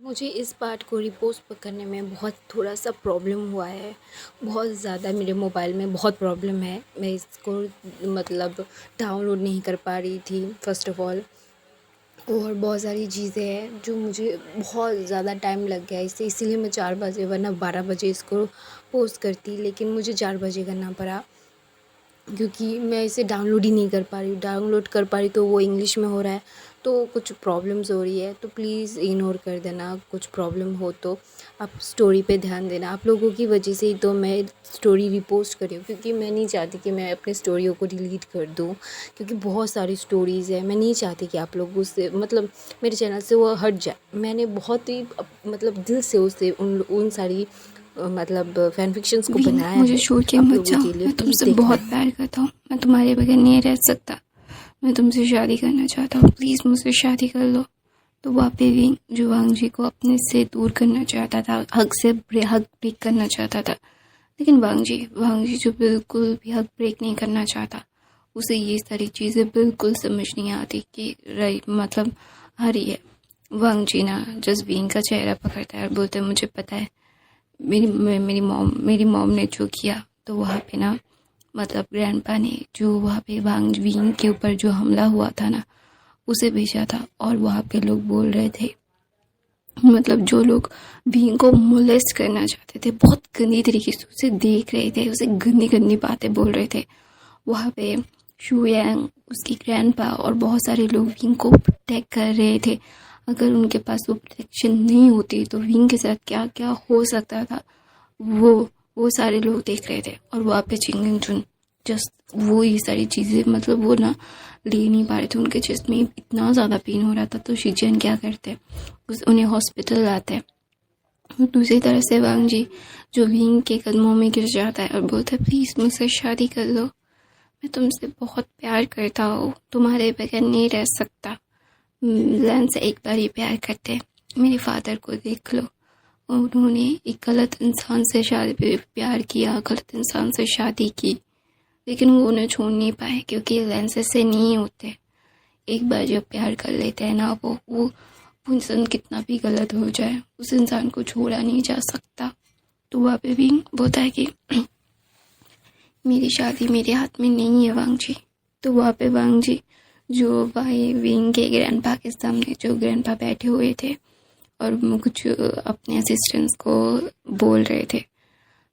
मुझे इस पार्ट को रिपोस्ट करने में बहुत थोड़ा सा प्रॉब्लम हुआ है। बहुत ज़्यादा मेरे मोबाइल में बहुत प्रॉब्लम है। मैं इसको मतलब डाउनलोड नहीं कर पा रही थी फ़र्स्ट ऑफ़ ऑल, और बहुत सारी चीज़ें हैं जो मुझे बहुत ज़्यादा टाइम लग गया इसीलिए मैं 4 बजे वरना 12 बजे इसको पोस्ट करती, लेकिन मुझे 4 बजे करना पड़ा क्योंकि मैं इसे डाउनलोड ही नहीं कर पा रही हूँ। डाउनलोड कर पा रही तो वो इंग्लिश में हो रहा है, तो कुछ प्रॉब्लम्स हो रही है, तो प्लीज़ इग्नोर कर देना। कुछ प्रॉब्लम हो तो आप स्टोरी पे ध्यान देना। आप लोगों की वजह से ही तो मैं स्टोरी रिपोस्ट कर रही हूँ, क्योंकि मैं नहीं चाहती कि मैं अपने स्टोरियों को डिलीट कर दूँ, क्योंकि बहुत सारी स्टोरीज़ है। मैं नहीं चाहती कि आप लोग उससे मतलब मेरे चैनल से वो हट जाए। मैंने बहुत ही मतलब दिल से उसे उन सारी मतलब फैन फिक्शंस को विंग, बनाया मुझे है छोड़ के आप मत लोगों जाओ। के लिए। मैं प्लीज़ तुमसे देखना। बहुत प्यार करता हूँ। मैं तुम्हारे बगैर नहीं रह सकता। मैं तुमसे शादी करना चाहता हूँ। प्लीज़ मुझसे शादी कर लो। तो वहाँ पे विंग जो वांग जी को अपने से दूर करना चाहता था, हक ब्रेक करना चाहता था, लेकिन वांग जी जो बिल्कुल भी हक ब्रेक नहीं करना चाहता, उसे ये सारी चीज़ें बिल्कुल समझ नहीं आती कि राइट मतलब हरी है। वांग जी ना जस्ट विंग का चेहरा पकड़ता है और बोलता है, मुझे पता है मेरी मॉम ने जो किया। तो वहाँ पे ना मतलब ग्रैंडपा ने जो वहाँ पे वांग विंग के ऊपर जो हमला हुआ था ना, उसे भेजा था। और वहाँ पे लोग बोल रहे थे, मतलब जो लोग विंग को मोलेस्ट करना चाहते थे, बहुत गंदी तरीके से उसे देख रहे थे, उसे गंदी गंदी बातें बोल रहे थे। वहाँ पे शू यांग, उसकी ग्रैंडपा और बहुत सारे लोग विंग को प्रोटेक्ट कर रहे थे। अगर उनके पास वो प्रोटेक्शन नहीं होती तो विंग के साथ क्या क्या हो सकता था, वो सारे लोग देख रहे थे। और वहाँ पे चिंगन चुन जस्ट वो ये सारी चीज़ें मतलब वो ना ले नहीं पा रहे थे। उनके चेस्ट में इतना ज़्यादा पेन हो रहा था। तो शिजन क्या करते, उन्हें हॉस्पिटल लाते। दूसरी तरफ से वांग जी जो विंग के कदमों में गिर जाता है और बोलता है, प्लीज़ मुझसे शादी कर लो। मैं तुमसे बहुत प्यार करता हूँ, तुम्हारे बगैर नहीं रह सकता। लैन से एक बार ही प्यार करते। मेरे फादर को देख लो, उन्होंने एक गलत इंसान से प्यार किया, गलत इंसान से शादी की, लेकिन वो उन्हें छोड़ नहीं पाए क्योंकि लेंसेज से नहीं होते। एक बार जब प्यार कर लेते हैं ना, वो इंसान कितना भी गलत हो जाए, उस इंसान को छोड़ा नहीं जा सकता। तो वहाँ पे भी बोलता है कि मेरी शादी मेरे हाथ में नहीं है वांग जी। तो वहाँ पे वांग जी जो भाई विंग के ग्रैंडपा के सामने जो ग्रैंडपा बैठे हुए थे और कुछ अपने असिस्टेंट्स को बोल रहे थे,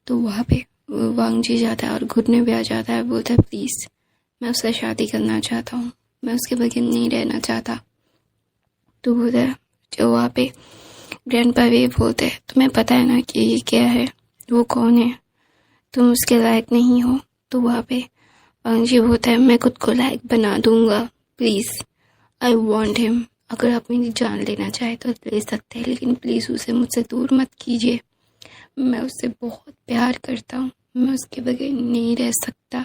तो वहाँ पे वांग जी जाता है और घुटने पे आ जाता है, बोलता है, प्लीज़ मैं उससे शादी करना चाहता हूँ, मैं उसके बगैर नहीं रहना चाहता। तो बोलता है, जो वहाँ पे ग्रैंडपा भी बोलते हैं, तुम्हें पता है ना कि ये क्या है, वो कौन है, तुम उसके लायक नहीं हो। तो वहाँ पे वांग जी बोलता है, मैं खुद को लायक बना दूंगा, प्लीज़ आई वॉन्ट हिम। अगर आप मेरी जान लेना चाहे तो ले सकते हैं, लेकिन प्लीज़ उसे मुझसे दूर मत कीजिए। मैं उससे बहुत प्यार करता हूँ, मैं उसके बगैर नहीं रह सकता,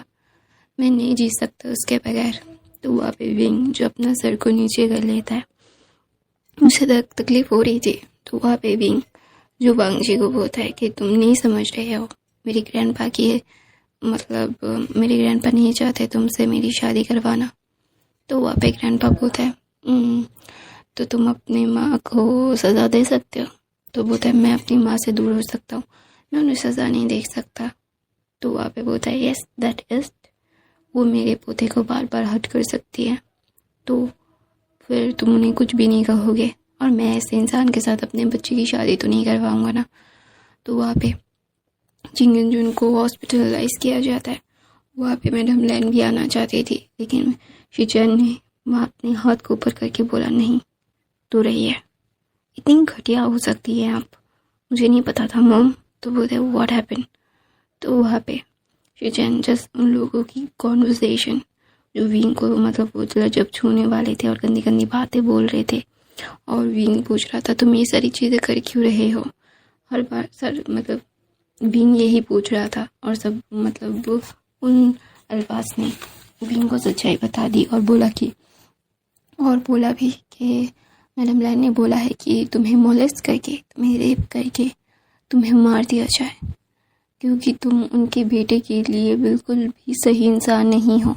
मैं नहीं जी सकता उसके बगैर। तो वहाँ पे विंग जो अपना सर को नीचे कर लेता है, उसे तकलीफ़ हो रही थी। तो वहाँ पे विंग जो वांग जी को बोलता है कि तुम नहीं समझ रहे हो, मेरी ग्रैंडपा की मतलब मेरे ग्रैंडपा नहीं चाहते तुमसे मेरी शादी करवाना। तो वहाँ पे ग्रैंडपा बोलता है, तो तुम अपनी माँ को सज़ा दे सकते हो। तो बोलता है, मैं अपनी माँ से दूर हो सकता हूँ, मैं उन्हें सज़ा नहीं दे सकता। तो वहाँ पे बोलता है, यस दैट इज़, वो मेरे पोते को बार बार हर्ट कर सकती है, तो फिर तुम उन्हें कुछ भी नहीं कहोगे, और मैं ऐसे इंसान के साथ अपने बच्चे की शादी तो नहीं करवाऊँगा ना। तो वहाँ पे चिंगन जुन को हॉस्पिटलाइज किया जाता है। वहाँ पे मैडम लैन भी आना चाहती थी, लेकिन शिचन ने वहाँ अपने हाथ को ऊपर करके बोला, नहीं तो रही है, इतनी घटिया हो सकती है आप, मुझे नहीं पता था मॉम। तो बोलते व्हाट हैपन। तो वहाँ पे शिचन जस्ट उन लोगों की कॉन्वर्सेशन जो विंग को मतलब वो जब छूने वाले थे और गंदी गंदी बातें बोल रहे थे, और विंग पूछ रहा था तुम ये सारी चीज़ें कर क्यों रहे हो, हर बार सर मतलब विंग यही पूछ रहा था, और सब मतलब उन अल्फाज ने विंग को सच्चाई बता दी और बोला भी कि मैडम लैन ने बोला है कि तुम्हें मोलेस्ट करके, तुम्हें रेप करके तुम्हें मार दिया जाए, क्योंकि तुम उनके बेटे के लिए बिल्कुल भी सही इंसान नहीं हो।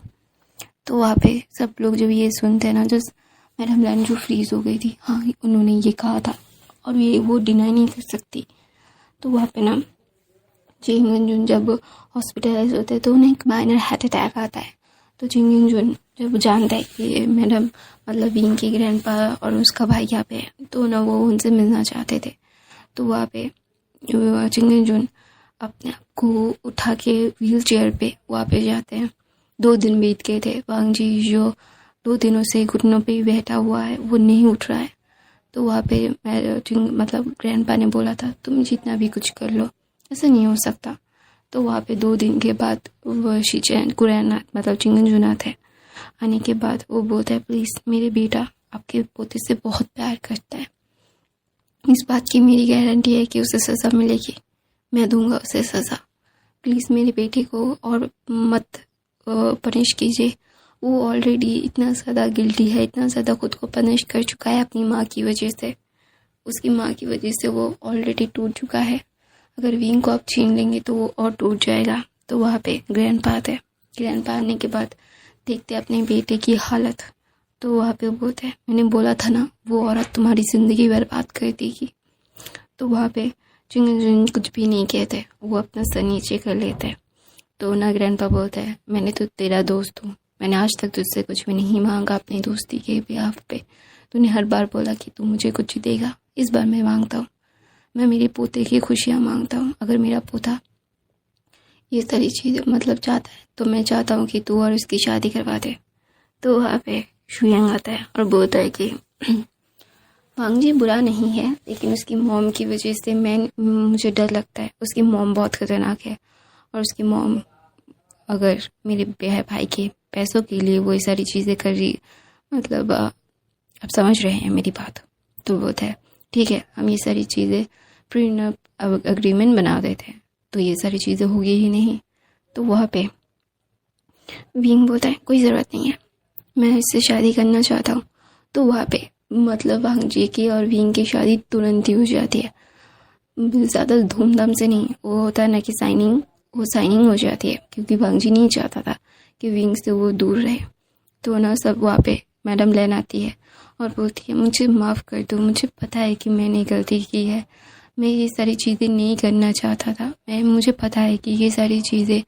तो वहाँ पे सब लोग जब ये सुनते हैं ना, जस्ट मैडम लैन जो फ्रीज हो गई थी, हाँ उन्होंने ये कहा था, और ये वो डिनाई नहीं कर सकती। तो वहाँ पे ना चिंगन जब हॉस्पिटलाइज होते हैं तो उन्हें एक माइनर हार्ट अटैक आता है। तो चिंगन जब जानता है कि मैडम मतलब विंग के ग्रैंडपा और उसका भाई यहाँ पे है, तो ना वो उनसे मिलना चाहते थे। तो वहाँ पे चिंगन अपने आप को उठा के व्हील चेयर पे वहाँ पे जाते हैं। 2 दिन बीत गए थे। वांग जी जो 2 दिनों से घुटनों पे बैठा हुआ है वो नहीं उठ रहा है। तो वहाँ पे मतलब ग्रैंडपा ने बोला था तुम जितना भी कुछ कर लो ऐसा नहीं हो सकता। तो वहाँ पे 2 दिन के बाद वो शिचैन कुरैना मतलब चिंगन है आने के बाद वो बोलता है प्लीज़ मेरे बेटा आपके पोते से बहुत प्यार करता है, इस बात की मेरी गारंटी है कि उसे सज़ा मिलेगी, मैं दूंगा उसे सज़ा, प्लीज़ मेरे बेटे को और मत पनिश कीजिए। वो ऑलरेडी इतना ज़्यादा गिल्टी है, इतना ज़्यादा खुद को पनिश कर चुका है अपनी माँ की वजह से। उसकी माँ की वजह से वो ऑलरेडी टूट चुका है। अगर विंग को आप छीन लेंगे तो वो और टूट जाएगा। तो वहाँ पे ग्रैंडपा आते हैं। ग्रैंडपा आने के बाद देखते अपने बेटे की हालत। तो वहाँ पे बोलते हैं मैंने बोला था ना वो औरत तुम्हारी ज़िंदगी बर्बाद कर देगी। तो वहाँ पे चिंगन कुछ भी नहीं कहते, वो अपना सर नीचे कर लेते हैं। तो ना ग्रैंडपा बोलता है मैंने तो तेरा दोस्त हूँ, मैंने आज तक तुझसे कुछ भी नहीं मांगा अपनी दोस्ती के बिहाफ पे। तूने हर बार बोला कि तू मुझे कुछ देगा, इस बार मैं मांगता हूँ, मैं मेरे पोते की खुशियाँ मांगता हूँ। अगर मेरा पोता ये सारी चीज़ें मतलब चाहता है तो मैं चाहता हूँ कि तू और उसकी शादी करवा दे। तो वहाँ पे शुयांग आता है और बोलता है कि वांग जी बुरा नहीं है, लेकिन उसकी मॉम की वजह से मुझे डर लगता है। उसकी मॉम बहुत खतरनाक है और उसकी मॉम अगर मेरे भाई के पैसों के लिए वो ये सारी चीज़ें कर रही, मतलब आप समझ रहे हैं मेरी बात। तो वो है ठीक है हम ये सारी चीज़ें प्रीनप अग्रीमेंट बना देते हैं तो ये सारी चीज़ें होगी ही नहीं। तो वहाँ पे विंग बोलता है कोई ज़रूरत नहीं है, मैं इससे शादी करना चाहता हूँ। तो वहाँ पे मतलब वांग जी की और विंग की शादी तुरंत ही हो जाती है, ज़्यादा धूमधाम से नहीं। वो होता है ना कि साइनिंग हो जाती है, क्योंकि वांग जी नहीं चाहता था कि विंग से वो दूर रहे। तो ना सब वहाँ पे मैडम लेन आती है और बोलती है मुझे माफ़ कर दो, मुझे पता है कि मैंने गलती की है, मैं ये सारी चीज़ें नहीं करना चाहता था, मुझे पता है कि ये सारी चीज़ें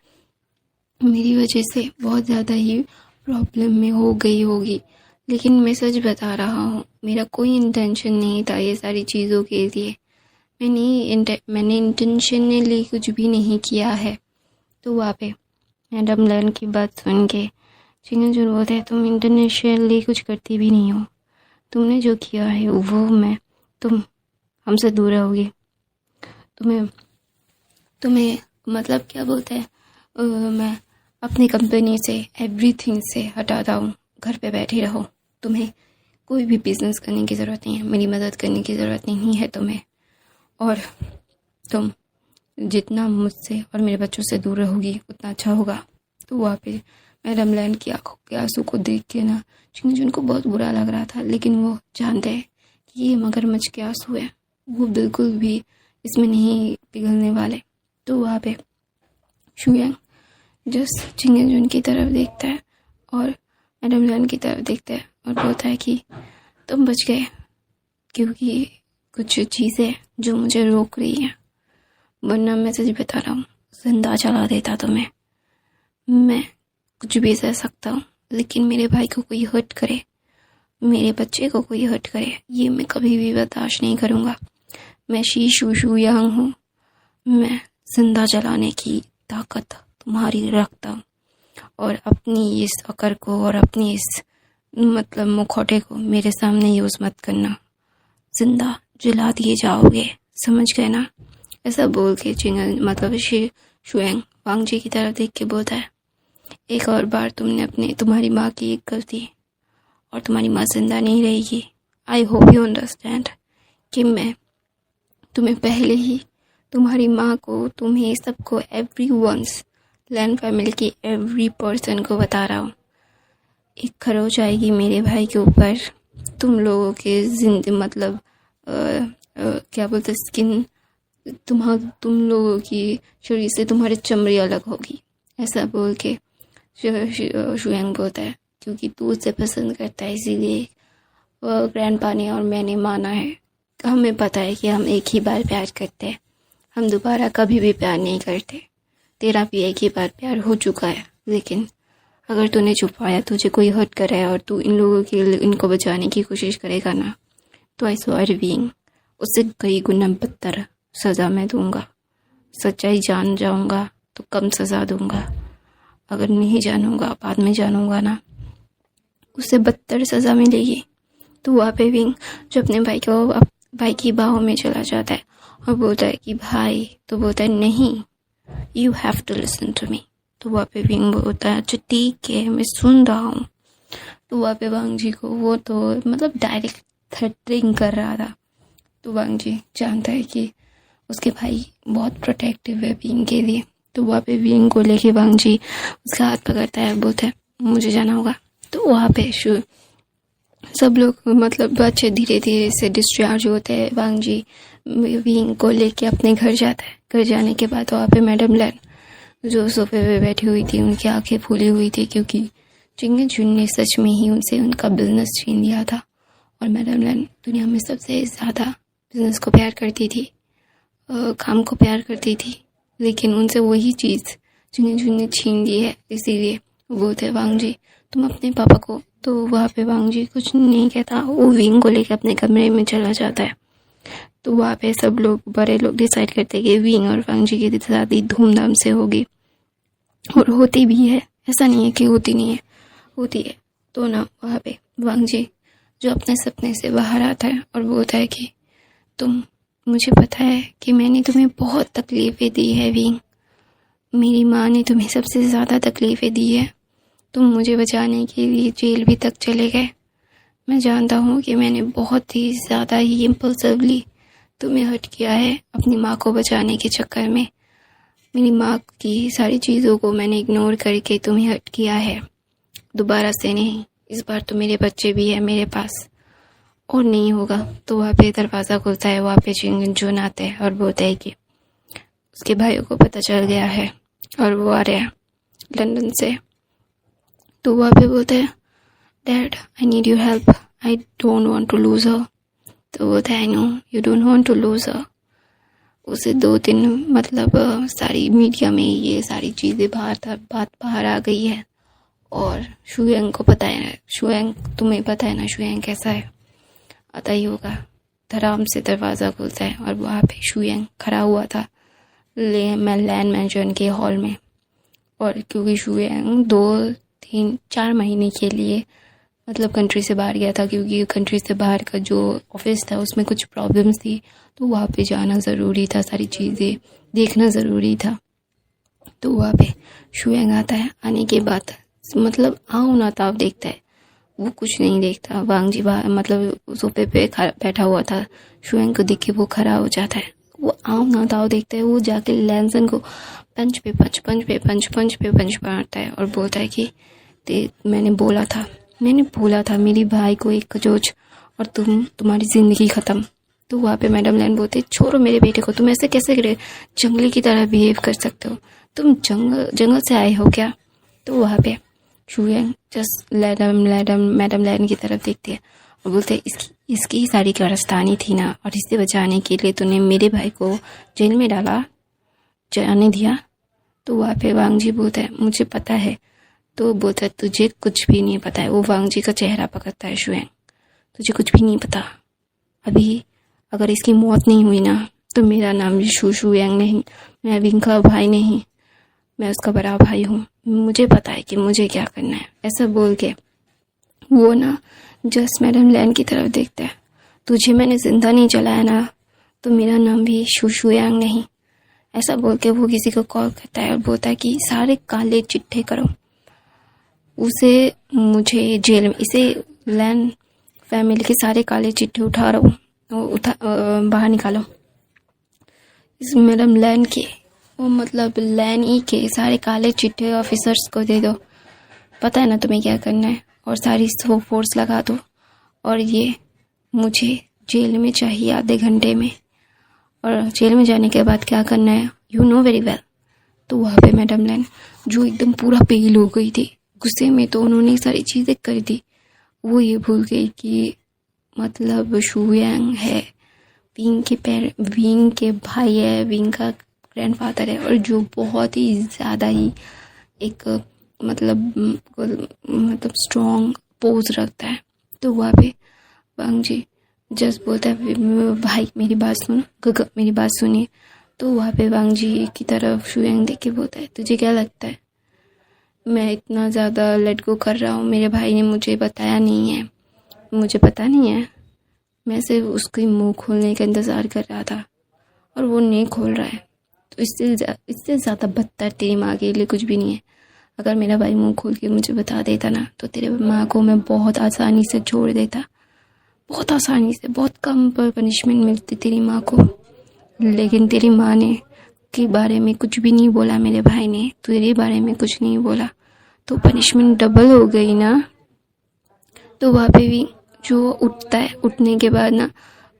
मेरी वजह से बहुत ज़्यादा ही प्रॉब्लम में हो गई होगी, लेकिन मैं सच बता रहा हूँ मेरा कोई इंटेंशन नहीं था ये सारी चीज़ों के लिए, मैंने इंटेंशनली कुछ भी नहीं किया है। तो वहाँ पे मैडम लर्न की बात सुन के चिंगन बोलते हैं तुम इंटेंशनली कुछ करती भी नहीं हो, तुमने जो किया है वो तुम हमसे दूर रहोगी, तुम्हें मतलब क्या बोलते हैं मैं अपनी कंपनी से एवरीथिंग से हटाता हूँ, घर पे बैठे रहो, तुम्हें कोई भी बिजनेस करने की ज़रूरत नहीं है, मेरी मदद करने की ज़रूरत नहीं है तुम्हें, और तुम जितना मुझसे और मेरे बच्चों से दूर रहोगी उतना अच्छा होगा। तो वहाँ पे मैडम लैन की आंखों के आंसू को देख के ना चिंगन को बहुत बुरा लग रहा था, लेकिन वो जानते हैं कि ये मगरमच्छ के आंसू है, वो बिल्कुल भी इसमें नहीं पिघलने वाले। तो वहाँ पे शुयांग जस्ट चिंगन की तरफ देखता है और मैडम लैन की तरफ देखता है और बोलता है कि तुम बच गए, क्योंकि कुछ चीज़ें जो मुझे रोक रही हैं, वरना मैं सच बता रहा हूँ जिंदा चला देता तुम्हें। मैं कुछ भी सह सकता हूँ, लेकिन मेरे भाई को कोई हर्ट करे, मेरे बच्चे को कोई हर्ट करे, ये मैं कभी भी बर्दाश्त नहीं करूँगा। मैं शुयांग हूँ, मैं जिंदा जलाने की ताकत तुम्हारी रखता हूँ, और अपनी इस अकड़ को और अपनी इस मतलब मुखौटे को मेरे सामने यूज़ मत करना, जिंदा जला दिए जाओगे, समझ गए ना। ऐसा बोल के चिंगन मतलब शुयांग वांग जी की तरफ देख के बोलता है एक और बार तुमने तुम्हारी माँ की एक गलती और तुम्हारी माँ जिंदा नहीं रहेगी। आई होप यू अंडरस्टैंड कि मैं तुम्हें पहले ही तुम्हारी माँ को, तुम्हें सबको, एवरीवन्स लैंड फैमिली की एवरी पर्सन को बता रहा हूँ, एक खरोच आएगी मेरे भाई के ऊपर, तुम लोगों के मतलब क्या बोलते स्किन, तुम लोगों की शरीर से तुम्हारी चमड़ी अलग होगी। ऐसा बोल के शुयांग बोलता है क्योंकि तू उसे पसंद करता है, इसीलिए ग्रैंडपा ने और मैंने माना है, हमें पता है कि हम एक ही बार प्यार करते हैं, हम दोबारा कभी भी प्यार नहीं करते। तेरा भी एक ही बार प्यार हो चुका है, लेकिन अगर तूने छुपाया, तुझे कोई हर्ट कर रहा है और तू इन लोगों के इनको बचाने की कोशिश करेगा ना, तो आई सॉरी बीइंग, उससे कई गुना बदतर सज़ा मैं दूंगा। सच्चाई जान जाऊंगा तो कम सज़ा दूंगा, अगर नहीं जानूंगा, बाद में जानूंगा ना, उससे बदतर सज़ा मिलेगी। तो वहाँ पे विंग जो अपने भाई की बाहों में चला जाता है और बोलता है कि भाई, तो बोलता है नहीं, you have to listen to me. तो वहाँ पे विंग बोलता है अच्छा ठीक है, मैं सुन रहा हूँ। तो वहाँ पे वांग जी को वो तो मतलब डायरेक्ट थ्रेटनिंग कर रहा था। तो वांग जी जानता है कि उसके भाई बहुत प्रोटेक्टिव है विंग के लिए। तो वहाँ पे विंग को लेके वांग जी उसका हाथ पकड़ता है, बोलता है मुझे जाना होगा। तो वहाँ पे सब लोग मतलब बच्चे धीरे धीरे से डिस्चार्ज होते हैं। वांग जी विंग को लेके अपने घर जाता है। घर जाने के बाद वहाँ पे मैडम लैन जो सोफे पे बैठी हुई थी, उनकी आंखें फूली हुई थी क्योंकि चिंगन चुन ने सच में ही उनसे उनका बिजनेस छीन लिया था। और मैडम लैन दुनिया में सबसे ज़्यादा बिजनेस को प्यार करती थी, काम को प्यार करती थी, लेकिन उनसे वही चीज़ चिंगन चुन ने छीन ली है। इसीलिए वो बोलते हैं वांग जी तुम अपने पापा को। तो वहाँ पे वांग जी कुछ नहीं कहता, वो विंग को लेकर अपने कमरे में चला जाता है। तो वहाँ पे सब लोग बड़े लोग डिसाइड करते हैं कि विंग और वांग जी की शादी धूमधाम से होगी, और होती भी है। ऐसा नहीं है कि होती नहीं है, होती है। तो ना वहाँ पे वांग जी जो अपने सपने से बाहर आता है और बोलता है कि मुझे पता है कि मैंने तुम्हें बहुत तकलीफ़ें दी है विंग, मेरी माँ ने तुम्हें सबसे ज़्यादा तकलीफ़ें दी है, तुम मुझे बचाने के लिए जेल भी तक चले गए। मैं जानता हूँ कि मैंने बहुत ही ज़्यादा ही इम्पल्सिवली तुम्हें हर्ट किया है अपनी माँ को बचाने के चक्कर में। मेरी माँ की सारी चीज़ों को मैंने इग्नोर करके तुम्हें हर्ट किया है, दोबारा से नहीं। इस बार तो मेरे बच्चे भी है मेरे पास, और नहीं होगा। तो वहाँ पे दरवाज़ा खुलता है, वहाँ पे चिंगन चुन आते हैं और बोलते हैं कि उसके भाइयों को पता चल गया है और वो आ रहे हैं लंदन से। तो वहाँ पे बोलते हैं dad I need your help, I don't want to lose her. तो बोलते हैं I know you don't want to lose her. उसे 2-3 मतलब सारी मीडिया में ये सारी चीज़ें बात बाहर आ गई है, और शुयंग को पता है ना, शुयंग तुम्हें पता है ना शुयंग कैसा है, आता ही होगा। धड़ाम से दरवाज़ा खुलता है और वहाँ पे शुयंग खड़ा हुआ था लैंड मैंशन के हॉल में। और क्योंकि शुयंग 2-3-4 महीने के लिए मतलब कंट्री से बाहर गया था, क्योंकि कंट्री से बाहर का जो ऑफिस था उसमें कुछ प्रॉब्लम्स थी, तो वहाँ पे जाना ज़रूरी था, सारी चीज़ें देखना ज़रूरी था। तो वहाँ पे शुयंग आता है। आने के बाद मतलब आओ ना ताव देखता है, वो कुछ नहीं देखता। वांग जी मतलब सोफे पे बैठा हुआ था, शुयंग को देख के वो खड़ा हो जाता है। वो आओ ना ताव देखता है, वो जाके लैंसन को पंच पे पंच मारता है और बोलता है कि मैंने बोला था मेरी भाई को एक कचोच और तुम्हारी ज़िंदगी ख़त्म। तो वहाँ पे मैडम लैन बोलते छोड़ो मेरे बेटे को, तुम ऐसे कैसे जंगली की तरह बिहेव कर सकते हो, तुम जंगल से आए हो क्या। तो वहाँ पे शुयंग जस्ट मैडम लैन की तरफ देखती है और बोलते इसकी ही सारी कारस्तानी थी ना, और इसे बचाने के लिए तूने मेरे भाई को जेल में डाला, जाने दिया। तो वहाँ पे वांग जी बोलता है मुझे पता है। तो बोलता है तुझे कुछ भी नहीं पता है। वो वांग जी का चेहरा पकड़ता है शुयंग, तुझे कुछ भी नहीं पता। अभी अगर इसकी मौत नहीं हुई ना, तो मेरा नाम भी शुयंग नहीं, मैं विंग का भाई नहीं, मैं उसका बड़ा भाई हूँ, मुझे पता है कि मुझे क्या करना है। ऐसा बोल के वो ना जस्ट मैडम लैन की तरफ देखता है। तुझे मैंने जिंदा नहीं जलाया ना, तो मेरा नाम भी शुयंग नहीं। ऐसा बोल के वो किसी को कॉल करता है और बोलता है कि सारे काले चिट्ठे करो, उसे मुझे जेल में, इसे लैन फैमिली के सारे काले चिट्ठे बाहर निकालो। इस मैडम लैन के वो मतलब लैन ई के सारे काले चिट्ठे ऑफिसर्स को दे दो, पता है ना तुम्हें क्या करना है, और सारी फोर्स लगा दो, और ये मुझे जेल में चाहिए आधे घंटे में, और जेल में जाने के बाद क्या करना है यू नो वेरी वेल। तो वहाँ पे मैडम लैन जो एकदम पूरा पेल हो गई थी गुस्से में, तो उन्होंने सारी चीज़ें कर दी। वो ये भूल गई कि मतलब शुयंग है विंग के भाई है, विंग का ग्रैंडफादर है, और जो बहुत ही ज़्यादा ही एक मतलब स्ट्रॉन्ग पोज रखता है। तो वहाँ पे वांग जी जस्ट बोलता है, भाई मेरी बात सुनो, मेरी बात सुनिए। तो वहाँ पे वांग जी की तरफ शुयांग देख के बोलता है, तुझे क्या लगता है मैं इतना ज़्यादा लेट गो कर रहा हूँ? मेरे भाई ने मुझे बताया नहीं है, मुझे पता नहीं है, मैं सिर्फ उसके मुंह खोलने का इंतज़ार कर रहा था और वो नहीं खोल रहा है। तो इससे ज़्यादा बदतर तेरी माँ के लिए कुछ भी नहीं है। अगर मेरा भाई मुंह खोल के मुझे बता देता ना, तो तेरे माँ को मैं बहुत आसानी से छोड़ देता, बहुत आसानी से, बहुत कम पर पनिशमेंट मिलती तेरी माँ को। लेकिन तेरी माँ ने के बारे में कुछ भी नहीं बोला, मेरे भाई ने तेरे बारे में कुछ नहीं बोला, तो पनिशमेंट डबल हो गई ना। तो वहाँ पे भी जो उठता है, उठने के बाद ना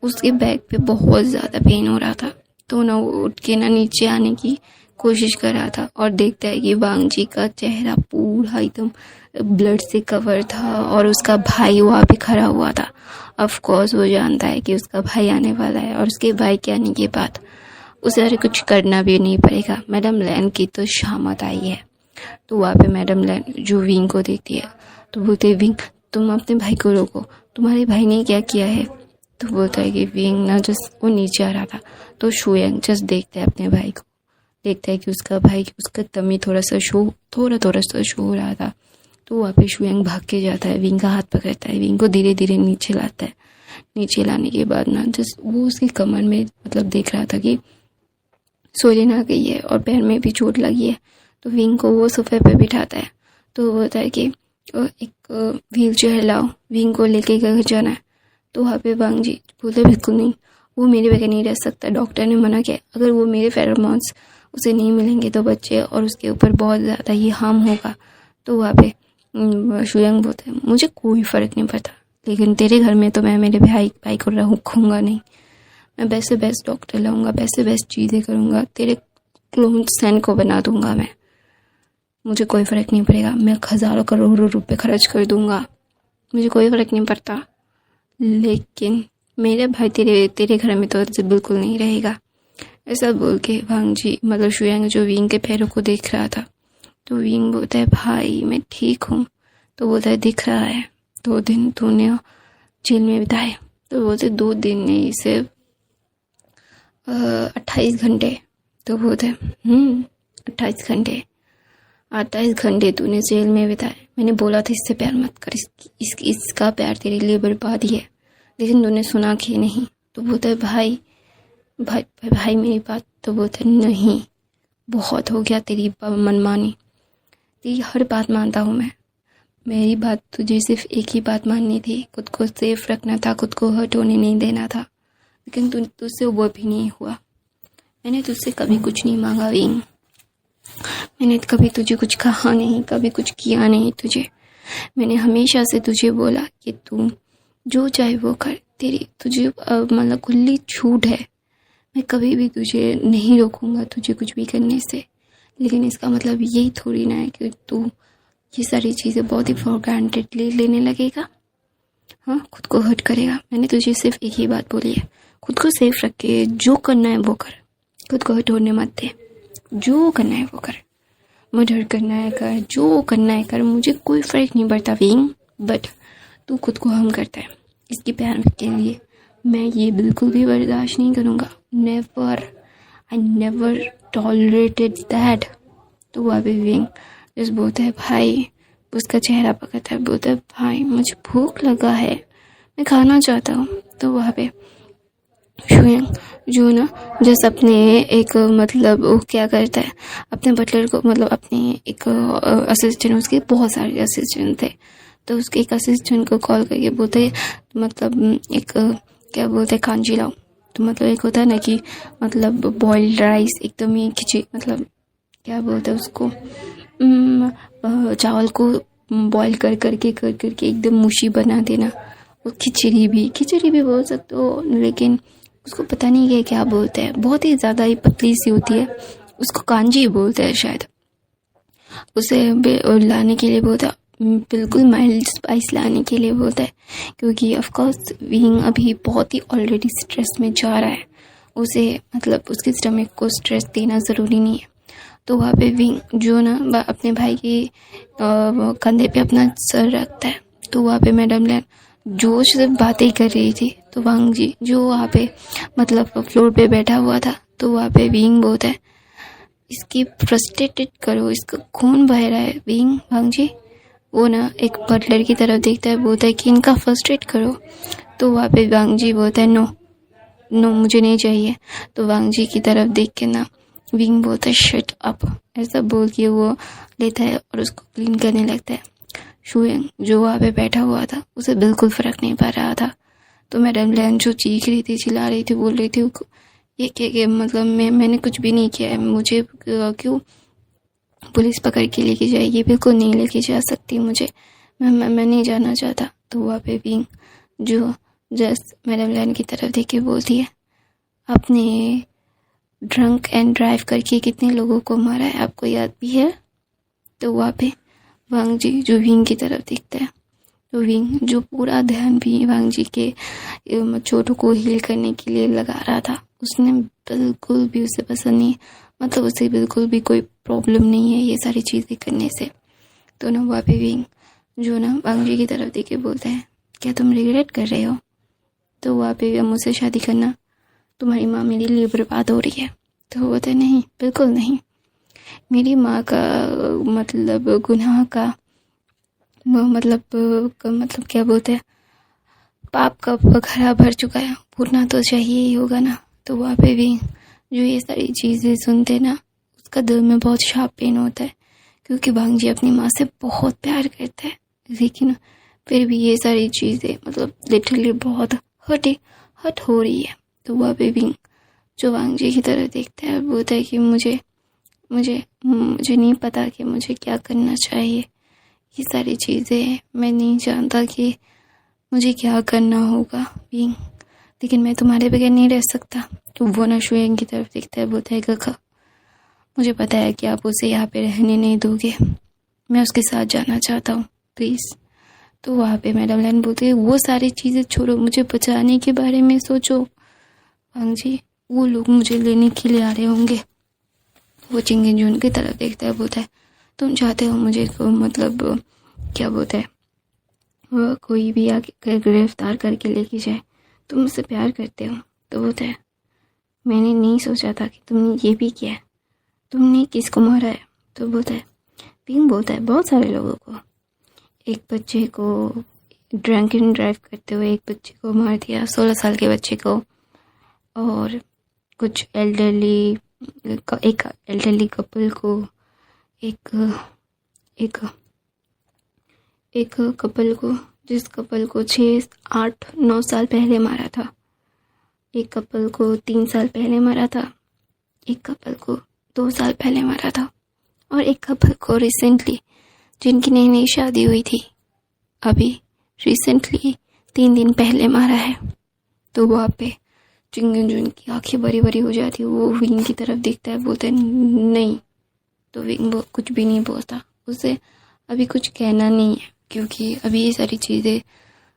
उसके बैक पे बहुत ज़्यादा पेन हो रहा था। तो ना वो उठ के ना नीचे आने की कोशिश कर रहा था और देखता है कि वांग जी का चेहरा पूरा एकदम ब्लड से कवर था और उसका भाई वहाँ पे खड़ा हुआ था। ऑफ कोर्स वो जानता है कि उसका भाई आने वाला है और उसके भाई के आने के बाद उसे अरे कुछ करना भी नहीं पड़ेगा। मैडम लैन की तो शामत आई है। तो वहाँ पे मैडम लैन जो विंग को देखती है तो बोलते, विंग तुम अपने भाई को रोको, तुम्हारे भाई ने क्या किया है? तो बोलता है कि विंग ना जस्ट वो नीचे आ रहा था। तो शुयांग जस्ट देखता है अपने भाई को, देखता है कि उसका भाई, उसका तमी थोड़ा सा शो हो रहा था। तो वहाँ पे शुयांग भाग के जाता है, विंग का हाथ पकड़ता है, विंग को धीरे धीरे नीचे लाता है। नीचे लाने के बाद ना जस्ट वो उसकी कमर में मतलब देख रहा था कि सोलिन आ गई है और पैर में भी चोट लगी है। तो विंग को वो सोफे पे बिठाता है। तो वो होता है कि एक व्हील चेयर लाओ, विंग को लेके घर जाना है। तो वहाँ पे वांग जी बोलते, बिल्कुल नहीं, वो मेरे बगैर नहीं रह सकता, डॉक्टर ने मना किया, अगर वो मेरे फेरोमोन्स उसे नहीं मिलेंगे तो बच्चे और उसके ऊपर बहुत ज़्यादा ही हार्म होगा। तो वहाँ पे शुयांग बोलते हैं, मुझे कोई फ़र्क नहीं पड़ता, लेकिन तेरे घर में तो मैं मेरे भाई को रखूँगा नहीं। मैं बेस्ट से बेस्ट डॉक्टर लाऊंगा, बेस्ट से बेस्ट चीज़ें करूँगा, तेरे क्लोन सैन को बना दूंगा मैं, मुझे कोई फ़र्क नहीं पड़ेगा, मैं हज़ारों करोड़ों रुपए खर्च कर दूंगा, मुझे कोई फ़र्क नहीं पड़ता, लेकिन मेरे भाई तेरे घर में तो बिल्कुल नहीं रहेगा। ऐसा बोल के वांग जी मतलब शुयांग जो विंग के पैरों को देख रहा था। तो विंग बोलता है, भाई मैं ठीक हूँ। तो बोलता है, दिख रहा है 2 दिन तूने जेल में बिताए। तो बोलते 2 दिन नहीं, सिर्फ 28 घंटे। तो बोलते 28 घंटे तूने जेल में बिताए। मैंने बोला था इससे प्यार मत कर, इसका प्यार तेरे लिए बर्बादी है, लेकिन तूने सुना कि नहीं। तो बोलता है, भाई मेरी बात। तो बोलता है, नहीं, बहुत हो गया तेरी मनमानी, तेरी हर बात मानता हूँ मैं, मेरी बात तुझे सिर्फ एक ही बात माननी थी, खुद को सेफ रखना था, खुद को हर्ट होने नहीं देना था, लेकिन तुझसे वो भी नहीं हुआ। मैंने तुझसे कभी कुछ नहीं मांगा विंग, मैंने कभी तुझे कुछ कहा नहीं, कभी कुछ किया नहीं तुझे। मैंने हमेशा से तुझे बोला कि तू जो चाहे वो कर, तुझे मतलब खुली छूट है, मैं कभी भी तुझे नहीं रोकूंगा तुझे कुछ भी करने से। लेकिन इसका मतलब यही थोड़ी ना है कि तू ये सारी चीज़ें बहुत ही फॉर ग्रांटेडली लेने लगेगा, हाँ, खुद को हर्ट करेगा। मैंने तुझे सिर्फ एक ही बात बोली है, खुद को सेफ रख के जो करना है वो कर, खुद को हर्ट होने मत दे, जो करना है वो कर, मर्डर करना है कर, जो करना है कर, मुझे कोई फ़र्क नहीं पड़ता विंग, बट तू खुद को हार्म करता है इसकी प्यार के लिए, मैं ये बिल्कुल भी बर्दाश्त नहीं करूँगा। I never tolerated that. तो वहाँ पे विंग जिस बोलता है, भाई, उसका चेहरा पकड़ता है, बोलता है, भाई मुझे भूख लगा है, मैं खाना चाहता हूँ। तो वहाँ पे शुयांग जो ना जैसे अपने एक मतलब वो क्या करता है, अपने बटलर को मतलब अपने एक असिस्टेंट, उसके बहुत सारे असिस्टेंट थे, तो उसके एक असिस्टेंट को कॉल करके बोलते हैं, मतलब एक क्या बोलते हैं, कांजी लाओ। तो मतलब एक होता है ना कि मतलब बॉइल्ड राइस एकदम ही खिचड़ी, मतलब क्या बोलते हैं उसको, चावल को बॉईल कर करके एकदम मुशी बना देना, वो खिचड़ी भी बोल सकते हो, लेकिन उसको पता नहीं है क्या बोलते हैं, बहुत ही ज़्यादा ही पतली सी होती है, उसको कांजी बोलते हैं शायद। उसे लाने के लिए बोलता, बिल्कुल माइल्ड स्पाइस लाने के लिए बोलता है, क्योंकि ऑफ कोर्स विंग अभी बहुत ही ऑलरेडी स्ट्रेस में जा रहा है, उसे मतलब उसके स्टमक को स्ट्रेस देना ज़रूरी नहीं है। तो वहाँ पे विंग जो ना अपने भाई के कंधे पे अपना सर रखता है। तो वहाँ पे मैडम लैन जोश से बातें कर रही थी, तो वांग जी जो वहाँ पे मतलब फ्लोर पे बैठा हुआ था, तो वहाँ पे विंग बोलता है इसकी फ्रस्ट्रेटेड करो, इसका खून बह रहा है विंग वांग जी। वो ना एक बटलर की तरफ देखता है, बोलता है कि इनका फ्रस्ट्रेट करो। तो वहाँ पे वांग जी बोलता है नो मुझे नहीं चाहिए। तो वांग जी की तरफ देख के ना विंग बोलता है शट अप, ऐसा बोल के वो लेता है और उसको क्लीन करने लगता है। शुयंग जो वहाँ पे बैठा हुआ था उसे बिल्कुल फ़र्क नहीं पड़ रहा था। तो मैडम लैन जो चीख रही थी, चिल्ला रही थी, बोल रही थी ये क्या मतलब मैंने कुछ भी नहीं किया है, मुझे क्यों पुलिस पकड़ के लेके जाएगी, बिल्कुल नहीं लेके जा सकती मुझे, मैं नहीं जाना चाहता। तो वहाँ पे विंग जो जस्ट मैडम लैन की तरफ देख के बोलती है आपने ड्रंक एंड ड्राइव करके कितने लोगों को मारा है, आपको याद भी है? तो वहाँ पे वांग जी जो विंग की तरफ देखता है, तो विंग जो पूरा ध्यान भी वांग जी के चोटों को हील करने के लिए लगा रहा था, उसने बिल्कुल भी उसे पसंद नहीं, मतलब उसे बिल्कुल भी कोई प्रॉब्लम नहीं है ये सारी चीज़ें करने से। तो ना वहाँ पे विंग जो ना वांग जी की तरफ देख के बोलता है क्या तुम रिग्रेट कर रहे हो? तो वहाँ पे मुझसे शादी करना तुम्हारी माँ मेरे लिए बर्बाद हो रही है। तो वो बोलता है नहीं, बिल्कुल नहीं, मेरी माँ का मतलब गुनाह का मतलब क्या बोलते हैं, पाप का घड़ा भर चुका है, पूरना तो चाहिए ही होगा ना। तो वहाँ पे भी जो ये सारी चीज़ें सुनते ना उसका दिल में बहुत शार्प पेन होता है, क्योंकि वांग जी अपनी माँ से बहुत प्यार करता है, लेकिन फिर भी ये सारी चीज़ें मतलब लिटरली बहुत हट हो रही है। तो वहाँ पे भी जो वांग जी की तरह देखता है बोलता है कि मुझे नहीं पता कि मुझे क्या करना चाहिए, ये सारी चीज़ें मैं नहीं जानता कि मुझे क्या करना होगा विंग, लेकिन मैं तुम्हारे बगैर नहीं रह सकता। तो वो ना शुएंग की तरफ देखता है, बोलता है गखा मुझे पता है कि आप उसे यहाँ पे रहने नहीं दोगे, मैं उसके साथ जाना चाहता हूँ प्लीज़। तो वहाँ पे मैडम लैन बोलती है वो सारी चीज़ें छोड़ो, मुझे बचाने के बारे में सोचो वांग जी, वो लोग मुझे लेने के लिए आ रहे होंगे। वो चिंगन जून की तरफ देखता है, बोलता है तुम चाहते हो मुझे को मतलब क्या बोलता है वो कोई भी आके गिरफ्तार करके लेके जाए, तुम मुझसे प्यार करते हो। तो बोलता है मैंने नहीं सोचा था कि तुमने ये भी किया है, तुमने किसको मारा है? तो बोलता है पिंग बोलता है बहुत सारे लोगों को, एक बच्चे को ड्रंक एंड ड्राइव करते हुए एक बच्चे को मार दिया, 16 साल के बच्चे को, और कुछ एक एल्डरली कपल को, एक कपल को जिस कपल को 6, 8, 9 साल पहले मारा था, एक कपल को 3 साल पहले मारा था, एक कपल को 2 साल पहले मारा था, और एक कपल को रिसेंटली जिनकी नई नई शादी हुई थी अभी रिसेंटली 3 दिन पहले मारा है। तो वहाँ पे चिंगन जून की आंखें बड़ी बड़ी हो जाती है, वो विंग की तरफ देखता है, बोलता है नहीं। तो विंग कुछ भी नहीं बोलता, उसे अभी कुछ कहना नहीं है, क्योंकि अभी ये सारी चीज़ें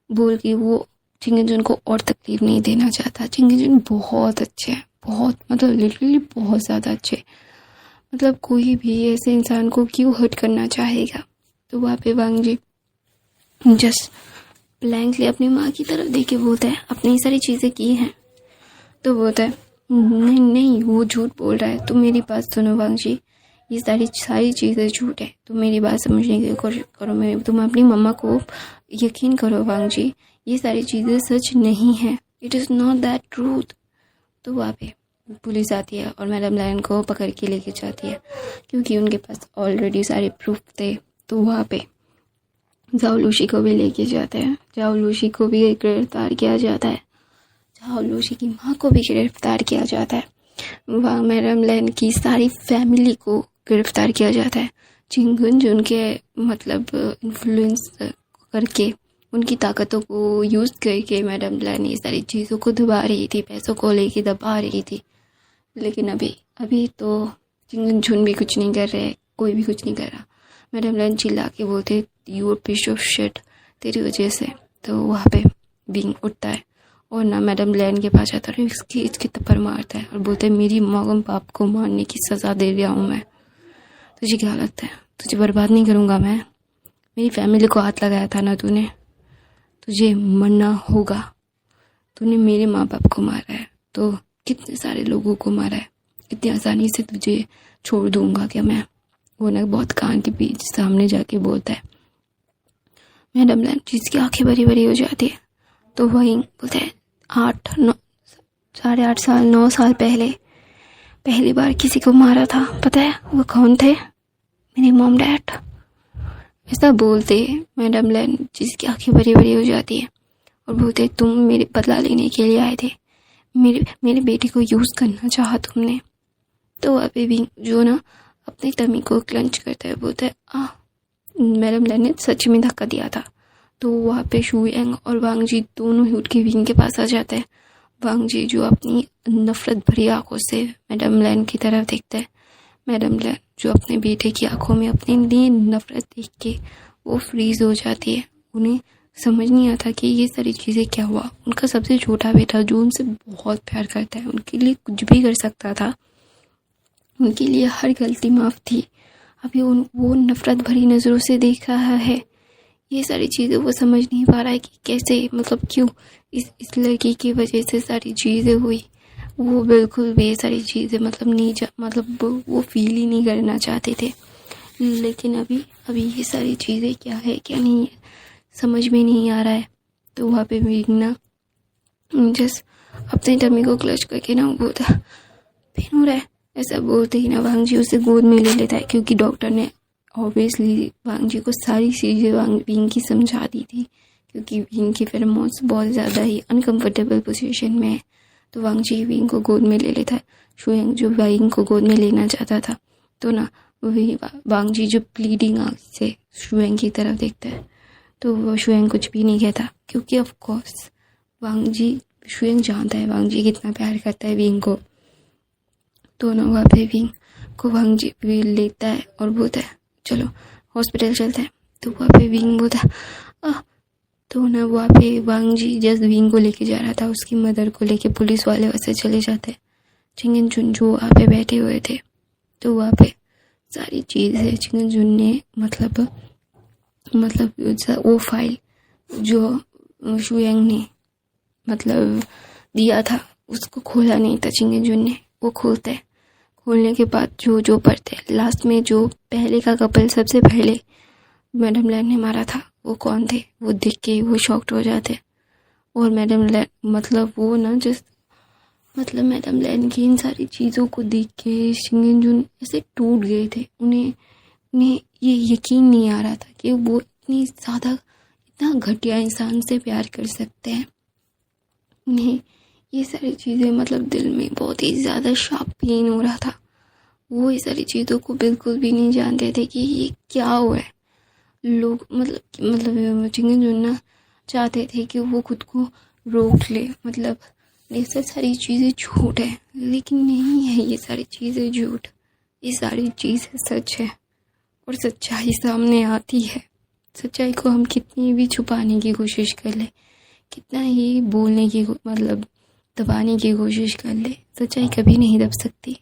बोल के वो चिंगन जून को और तकलीफ नहीं देना चाहता। चिंगन जून बहुत अच्छे हैं, बहुत मतलब लिटरली बहुत ज़्यादा अच्छे, मतलब कोई भी ऐसे इंसान को क्यों हर्ट करना चाहेगा। तो वहाँ पे वांग जी जस्ट ब्लैंकली अपनी माँ की तरफ देख के बोलता है अपनी सारी चीज़ें की हैं। तो बोलता है नहीं वो झूठ बोल रहा है, तुम मेरी बात सुनो वांग जी, ये सारी चीज़ें झूठ है, तुम मेरी बात समझने की कोशिश करो, तुम अपनी मम्मा को यकीन करो वांग जी, ये सारी चीज़ें सच नहीं है, it is not that truth. तो वहाँ पे पुलिस आती है और मैडम लायन को पकड़ के लेके जाती है, क्योंकि उनके पास ऑलरेडी सारे प्रूफ थे। तो वहाँ पे जाओ लूशी को भी लेके जाते हैं, जाओ लूशी को भी गिरफ्तार किया जाता है, जाओ लूशी की माँ को भी गिरफ्तार किया जाता है, वहाँ मैडम लैन की सारी फैमिली को गिरफ्तार किया जाता है। चिंगन जो उनके मतलब इन्फ्लुएंस करके उनकी ताकतों को यूज़ करके मैडम लैन ये सारी चीज़ों को दबा रही थी, पैसों को लेके दबा रही थी। लेकिन अभी तो चिंगन झुन भी कुछ नहीं कर रहे, कोई भी कुछ नहीं कर रहा। मैडम लैन चिल्ला के बोलते यू पीस ऑफ शिट, तेरी वजह से। तो वहाँ पे विंग उठता है और ना मैडम लैन के पास आता है, इसके थप्पड़ मारता है और बोलते है मेरी माँ बाप को मारने की सज़ा दे रहा हूँ मैं। तुझे क्या लगता है तुझे बर्बाद नहीं करूँगा मैं? मेरी फैमिली को हाथ लगाया था ना तूने, तुझे मरना होगा। तूने मेरे माँ बाप को मारा है तो कितने सारे लोगों को मारा है, इतनी आसानी से तुझे छोड़ दूंगा क्या मैं? वो ना बहुत कान के पीछे सामने जाके बोलता है। मैडम लैन जिसकी आंखें बड़ी बड़ी हो जाती है तो वही बोलते हैं 9 साल पहले पहली बार किसी को मारा था, पता है वो कौन थे? मेरे मॉम डैड। ऐसा बोलते मैडम लैन जिसकी आंखें बड़ी बड़ी हो जाती है और बोलते तुम मेरे बदला लेने के लिए आए थे, मेरे बेटे को यूज़ करना चाहा तुमने। तो अभी भी जो ना अपनी टमी को क्लंच करता है, बोलता है मैडम लैन ने सच में धक्का दिया था। तो वहाँ पे शू यांग और वांग जी दोनों ही उठ के विंग के पास आ जाते हैं। वांग जी जो अपनी नफरत भरी आंखों से मैडम लैन की तरफ देखता है। मैडम लैन जो अपने बेटे की आंखों में अपने लिए नफरत देख के वो फ्रीज हो जाती है। उन्हें समझ नहीं आता कि ये सारी चीज़ें क्या हुआ। उनका सबसे छोटा बेटा जो उनसे बहुत प्यार करता है, उनके लिए कुछ भी कर सकता था, उनके लिए हर गलती माफ़ थी, अभी वो नफ़रत भरी नज़रों से देख रहा है। ये सारी चीज़ें वो समझ नहीं पा रहा है कि कैसे, मतलब क्यों इस लड़की की वजह से सारी चीज़ें हुई। वो बिल्कुल भी ये सारी चीज़ें मतलब वो फील ही नहीं करना चाहते थे। लेकिन अभी ये सारी चीज़ें क्या है क्या नहीं है समझ में नहीं आ रहा है। तो वहाँ पे ना जस्ट अपने टमी को क्लच करके ना वो था पेन हो रहा है ऐसा बोलते ही ना वांग जी उसे गोद में ले लेता है, क्योंकि डॉक्टर ने ऑब्वियसली वांग जी को सारी चीज़ें विंग की समझा दी थी, क्योंकि विंग की फेरोमोन्स बहुत ज़्यादा ही अनकम्फर्टेबल पोजीशन में है। तो वांग जी विंग को गोद में ले लेता है। शुएंग जो विंग को गोद में लेना चाहता था तो ना वांग जी जो प्लीडिंग आँख से शुएंग की तरफ देखता है तो वो शुएंग कुछ भी नहीं कहता, क्योंकि ऑफ कोर्स वांग जी शुएंग जानता है वांग जी कितना प्यार करता है विंग को। तो ना वहाँ पे विंग को वांग जी भी लेता है और बोलता है चलो हॉस्पिटल चलते हैं। तो वहाँ पे विंग बोलता है तो ना वहाँ पे वांग जी जस्ट विंग को लेके जा रहा था, उसकी मदर को लेके पुलिस वाले वैसे चले जाते हैं। चिंगन जुन जो वहाँ पे बैठे हुए थे तो वहाँ पे सारी चीज़ें चिंगन जुन ने मतलब वो फाइल जो शुएंग ने मतलब दिया था उसको खोला नहीं था चिंगन जुन ने। वो खोलता है, खोलने के बाद जो पढ़ते हैं लास्ट में जो पहले का कपल सबसे पहले मैडम लैन ने मारा था वो कौन थे, वो देख के वो शॉक्ड हो जाते। और मैडम लैन मतलब वो ना जस्ट मतलब मैडम लैन की इन सारी चीज़ों को देख के चिंगन जुन ऐसे टूट गए थे। उन्हें ये यकीन नहीं आ रहा था कि वो इतना घटिया इंसान से प्यार कर सकते हैं। उन्हें ये सारी चीज़ें मतलब दिल में बहुत ही ज़्यादा शार्प पेन हो रहा था। वो ये सारी चीज़ों को बिल्कुल भी नहीं जानते थे कि ये क्या हुआ है। लोग मतलब चिंगन जुन ना चाहते थे कि वो खुद को रोक ले, मतलब ये सारी चीज़ें झूठ है, लेकिन नहीं है ये सारी चीज़ें झूठ, ये सारी चीज़ें सच है। और सच्चाई सामने आती है। सच्चाई को हम कितनी भी छुपाने की कोशिश कर ले, कितना ही बोलने की मतलब दबाने की कोशिश कर ले, सच्चाई कभी नहीं दब सकती।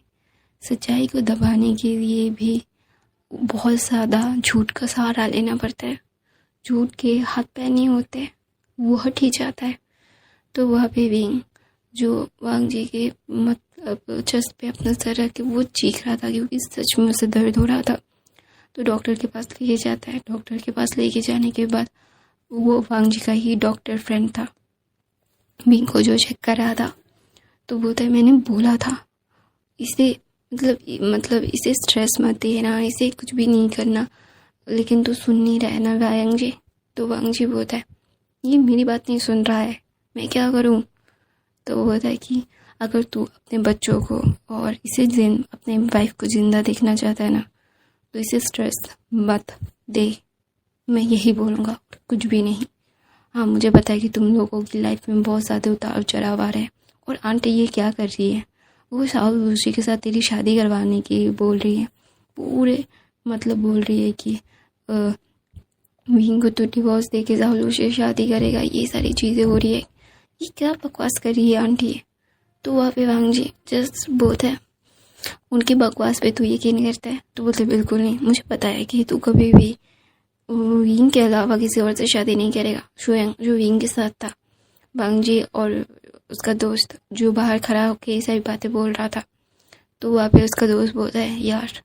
सच्चाई को दबाने के लिए भी बहुत ज़्यादा झूठ का सहारा लेना पड़ता है। झूठ के हाथ पैर नहीं होते, वो हट ही जाता है। तो वहाँ पे विंग जो वांग जी के मतलब चेस्ट पे अपना सर रख के वो चीख रहा था, क्योंकि सच में उसे दर्द हो रहा था। तो डॉक्टर के पास लेके जाता है। डॉक्टर के पास लेके जाने के बाद वो वांग जी का ही डॉक्टर फ्रेंड था विंग को जो चेक कर रहा था। तो बोलता है मैंने बोला था इसे मतलब इसे स्ट्रेस मत देना, इसे कुछ भी नहीं करना, लेकिन तू सुन नहीं रहा है ना वांग जी। तो वांग जी बोलता है ये मेरी बात नहीं सुन रहा है, मैं क्या करूं। तो वो बोलता है कि अगर तू अपने बच्चों को और इसे अपने वाइफ को जिंदा देखना चाहता है ना तो इसे स्ट्रेस मत दे, मैं यही बोलूँगा, कुछ भी नहीं। हाँ मुझे पता है कि तुम लोगों की लाइफ में बहुत ज़्यादा उतार चढ़ाव आ रहे हैं। और आंटी ये क्या कर रही है, वो साहू के साथ तेरी शादी करवाने की बोल रही है, पूरे मतलब बोल रही है कि विंग को तो डिवोर्स दे के जाहलू से शादी करेगा, ये सारी चीज़ें हो रही है। ये क्या बकवास कर रही है आंटी। तो वहाँ पे वांग जी जस्ट बोलते हैं, उनकी बकवास पे तू यकीन करता है? तो बोलते बिल्कुल नहीं, मुझे पता है कि तू कभी भी विंग के अलावा किसी और से शादी नहीं करेगा। शुयंग जो विंग के साथ था, वांग जी और उसका दोस्त जो बाहर खड़ा होकर ये सारी बातें बोल रहा था, तो वहाँ पे उसका दोस्त बोलता है, यार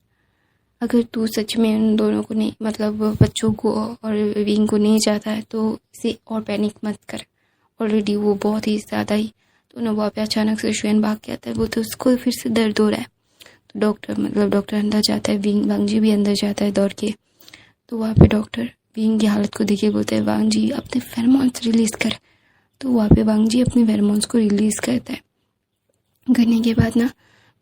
अगर तू सच में उन दोनों को नहीं, मतलब बच्चों को और विंग को नहीं चाहता है तो इसे और पैनिक मत कर, ऑलरेडी वो बहुत ही ज़्यादा ही। तो ना वहाँ पे अचानक से शुयन भाग के आता है, वो तो उसको फिर से दर्द हो रहा है। तो डॉक्टर अंदर जाता है, वांग जी भी अंदर जाता है दौड़ के। तो वहाँ पे डॉक्टर विंग की हालत को देखे बोलते हैं, वांग जी अपने फेरोमोन्स रिलीज़ कर। तो वहाँ पे वांग जी अपने फेरोमोन्स को रिलीज़ करता है। करने के बाद ना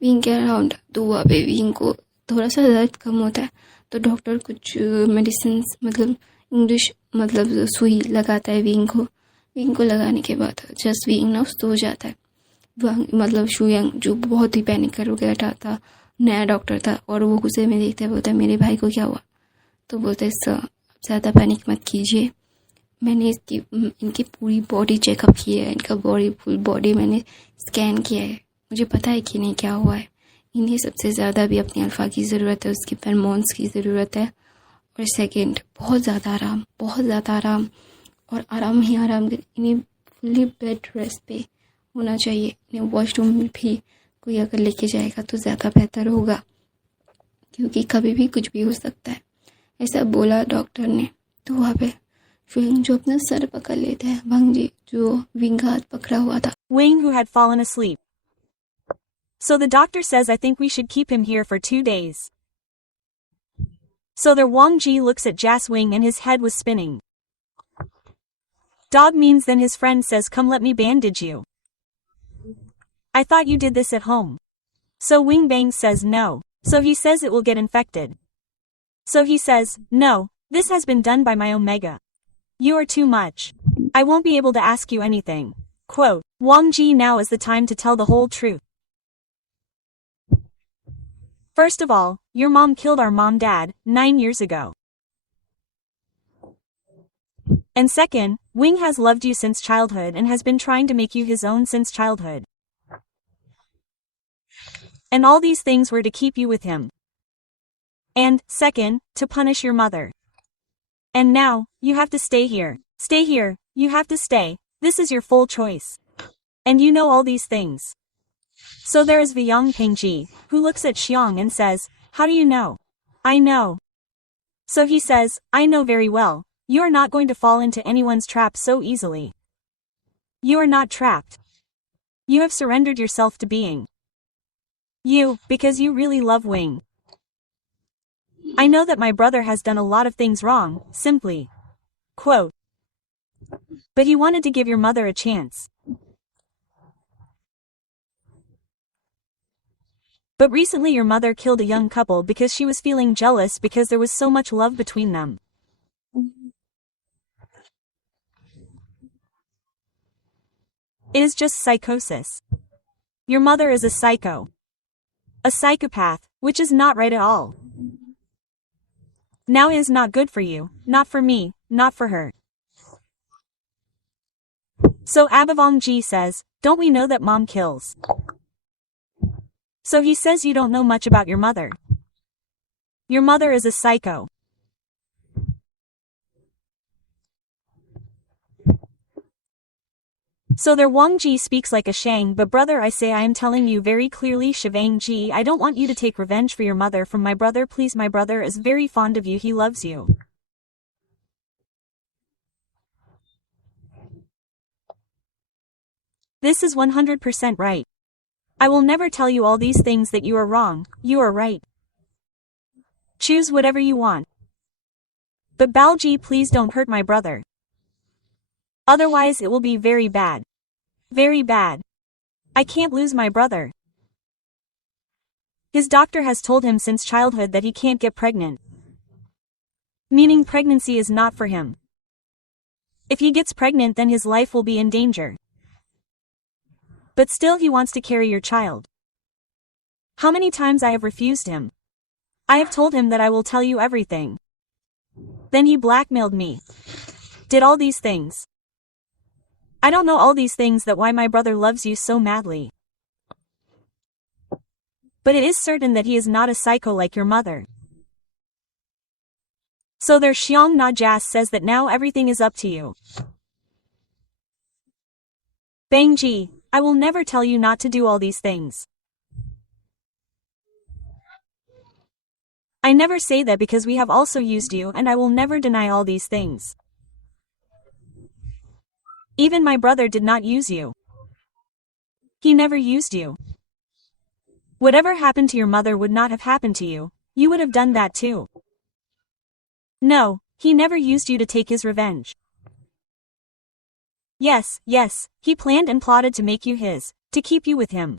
विंग के अराउंड, तो वहाँ पे विंग को थोड़ा सा दर्द कम होता है। तो डॉक्टर कुछ मेडिसिन, मतलब इंग्लिश, मतलब सुई लगाता है विंग को लगाने के बाद जस्ट विंग ना सो जाता है। मतलब शुयंग जो बहुत ही पैनिक कर बैठा था, नया डॉक्टर था, और वो गुस्से में देखता है, बोलता है मेरे भाई को क्या हुआ? तो बोलते हैं सर ज़्यादा पैनिक मत कीजिए, मैंने इनकी पूरी बॉडी चेकअप की है, इनका फुल बॉडी मैंने स्कैन किया है, मुझे पता है कि नहीं क्या हुआ है। इन्हें सबसे ज़्यादा भी अपनी अल्फा की ज़रूरत है, उसकी फेरोमोन्स की ज़रूरत है। और सेकंड, बहुत ज़्यादा आराम और आराम ही आराम। इन्हें फुल्ली बेड रेस्ट पे होना चाहिए। इन्हें वॉशरूम में भी कोई अगर लेके जाएगा तो ज़्यादा बेहतर होगा, क्योंकि कभी भी कुछ भी हो सकता है, ऐसा बोला डॉक्टर ने। तो वहाँ पे विंग जो अपना सर पकड़ लेते हैं, वांग जी जो विंग का हाथ पकड़ा हुआ था। Wing, who had fallen asleep. So the doctor says I think we should keep him here for 2 days. So there Wang Ji looks at Jas Wing and his head was spinning. Dog means then his friend says come let me bandage you. I thought you did this at home. So Wing Bang says no. So he says it will get infected. So he says, no, this has been done by my Omega. You are too much. I won't be able to ask you anything. Quote, Wang Ji, now is the time to tell the whole truth. First of all, your mom killed our mom-dad 9 years ago. And second, Wing has loved you since childhood and has been trying to make you his own since childhood. And all these things were to keep you with him. And, second, to punish your mother. And now, you have to stay here. Stay here, you have to stay, this is your full choice. And you know all these things. So there is Vyang Pengji, who looks at Xiang and says, how do you know? I know. So he says, I know very well, you are not going to fall into anyone's trap so easily. You are not trapped. You have surrendered yourself to being you, because you really love Wing. I know that my brother has done a lot of things wrong, simply. Quote. But he wanted to give your mother a chance. But recently your mother killed a young couple because she was feeling jealous because there was so much love between them. It is just psychosis. Your mother is a psycho. A psychopath, which is not right at all. Now it is not good for you, not for me, not for her. So Abavong Ji says, don't we know that mom kills? So he says you don't know much about your mother. Your mother is a psycho. So there Wang Ji speaks like a Shang, but brother I say I am telling you very clearly Shivang Ji, I don't want you to take revenge for your mother from my brother, please, my brother is very fond of you, he loves you. This is 100% right. I will never tell you all these things that you are wrong, you are right. Choose whatever you want. But Balji, please don't hurt my brother. Otherwise it will be very bad. Very bad. I can't lose my brother. His doctor has told him since childhood that he can't get pregnant. Meaning pregnancy is not for him. If he gets pregnant then his life will be in danger. But still he wants to carry your child. How many times I have refused him? I have told him that I will tell you everything. Then he blackmailed me. Did all these things. I don't know all these things that why my brother loves you so madly. But it is certain that he is not a psycho like your mother. So there Xiong Na Jas says that now everything is up to you. Bang Ji, I will never tell you not to do all these things. I never say that because we have also used you and I will never deny all these things. Even my brother did not use you. He never used you. Whatever happened to your mother would not have happened to you, you would have done that too. No, he never used you to take his revenge. Yes, he planned and plotted to make you his, to keep you with him.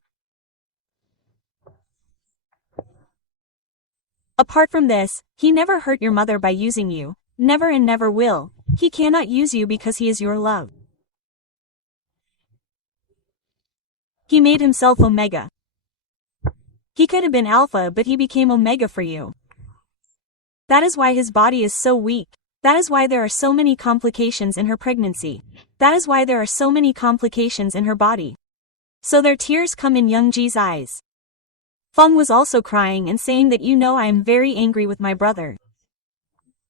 Apart from this, he never hurt your mother by using you, never and never will. He cannot use you because he is your love. He made himself Omega. He could have been Alpha but he became Omega for you. That is why his body is so weak. That is why there are so many complications in her pregnancy. That is why there are so many complications in her body. So their tears come in Youngji's eyes. Feng was also crying and saying that you know I am very angry with my brother.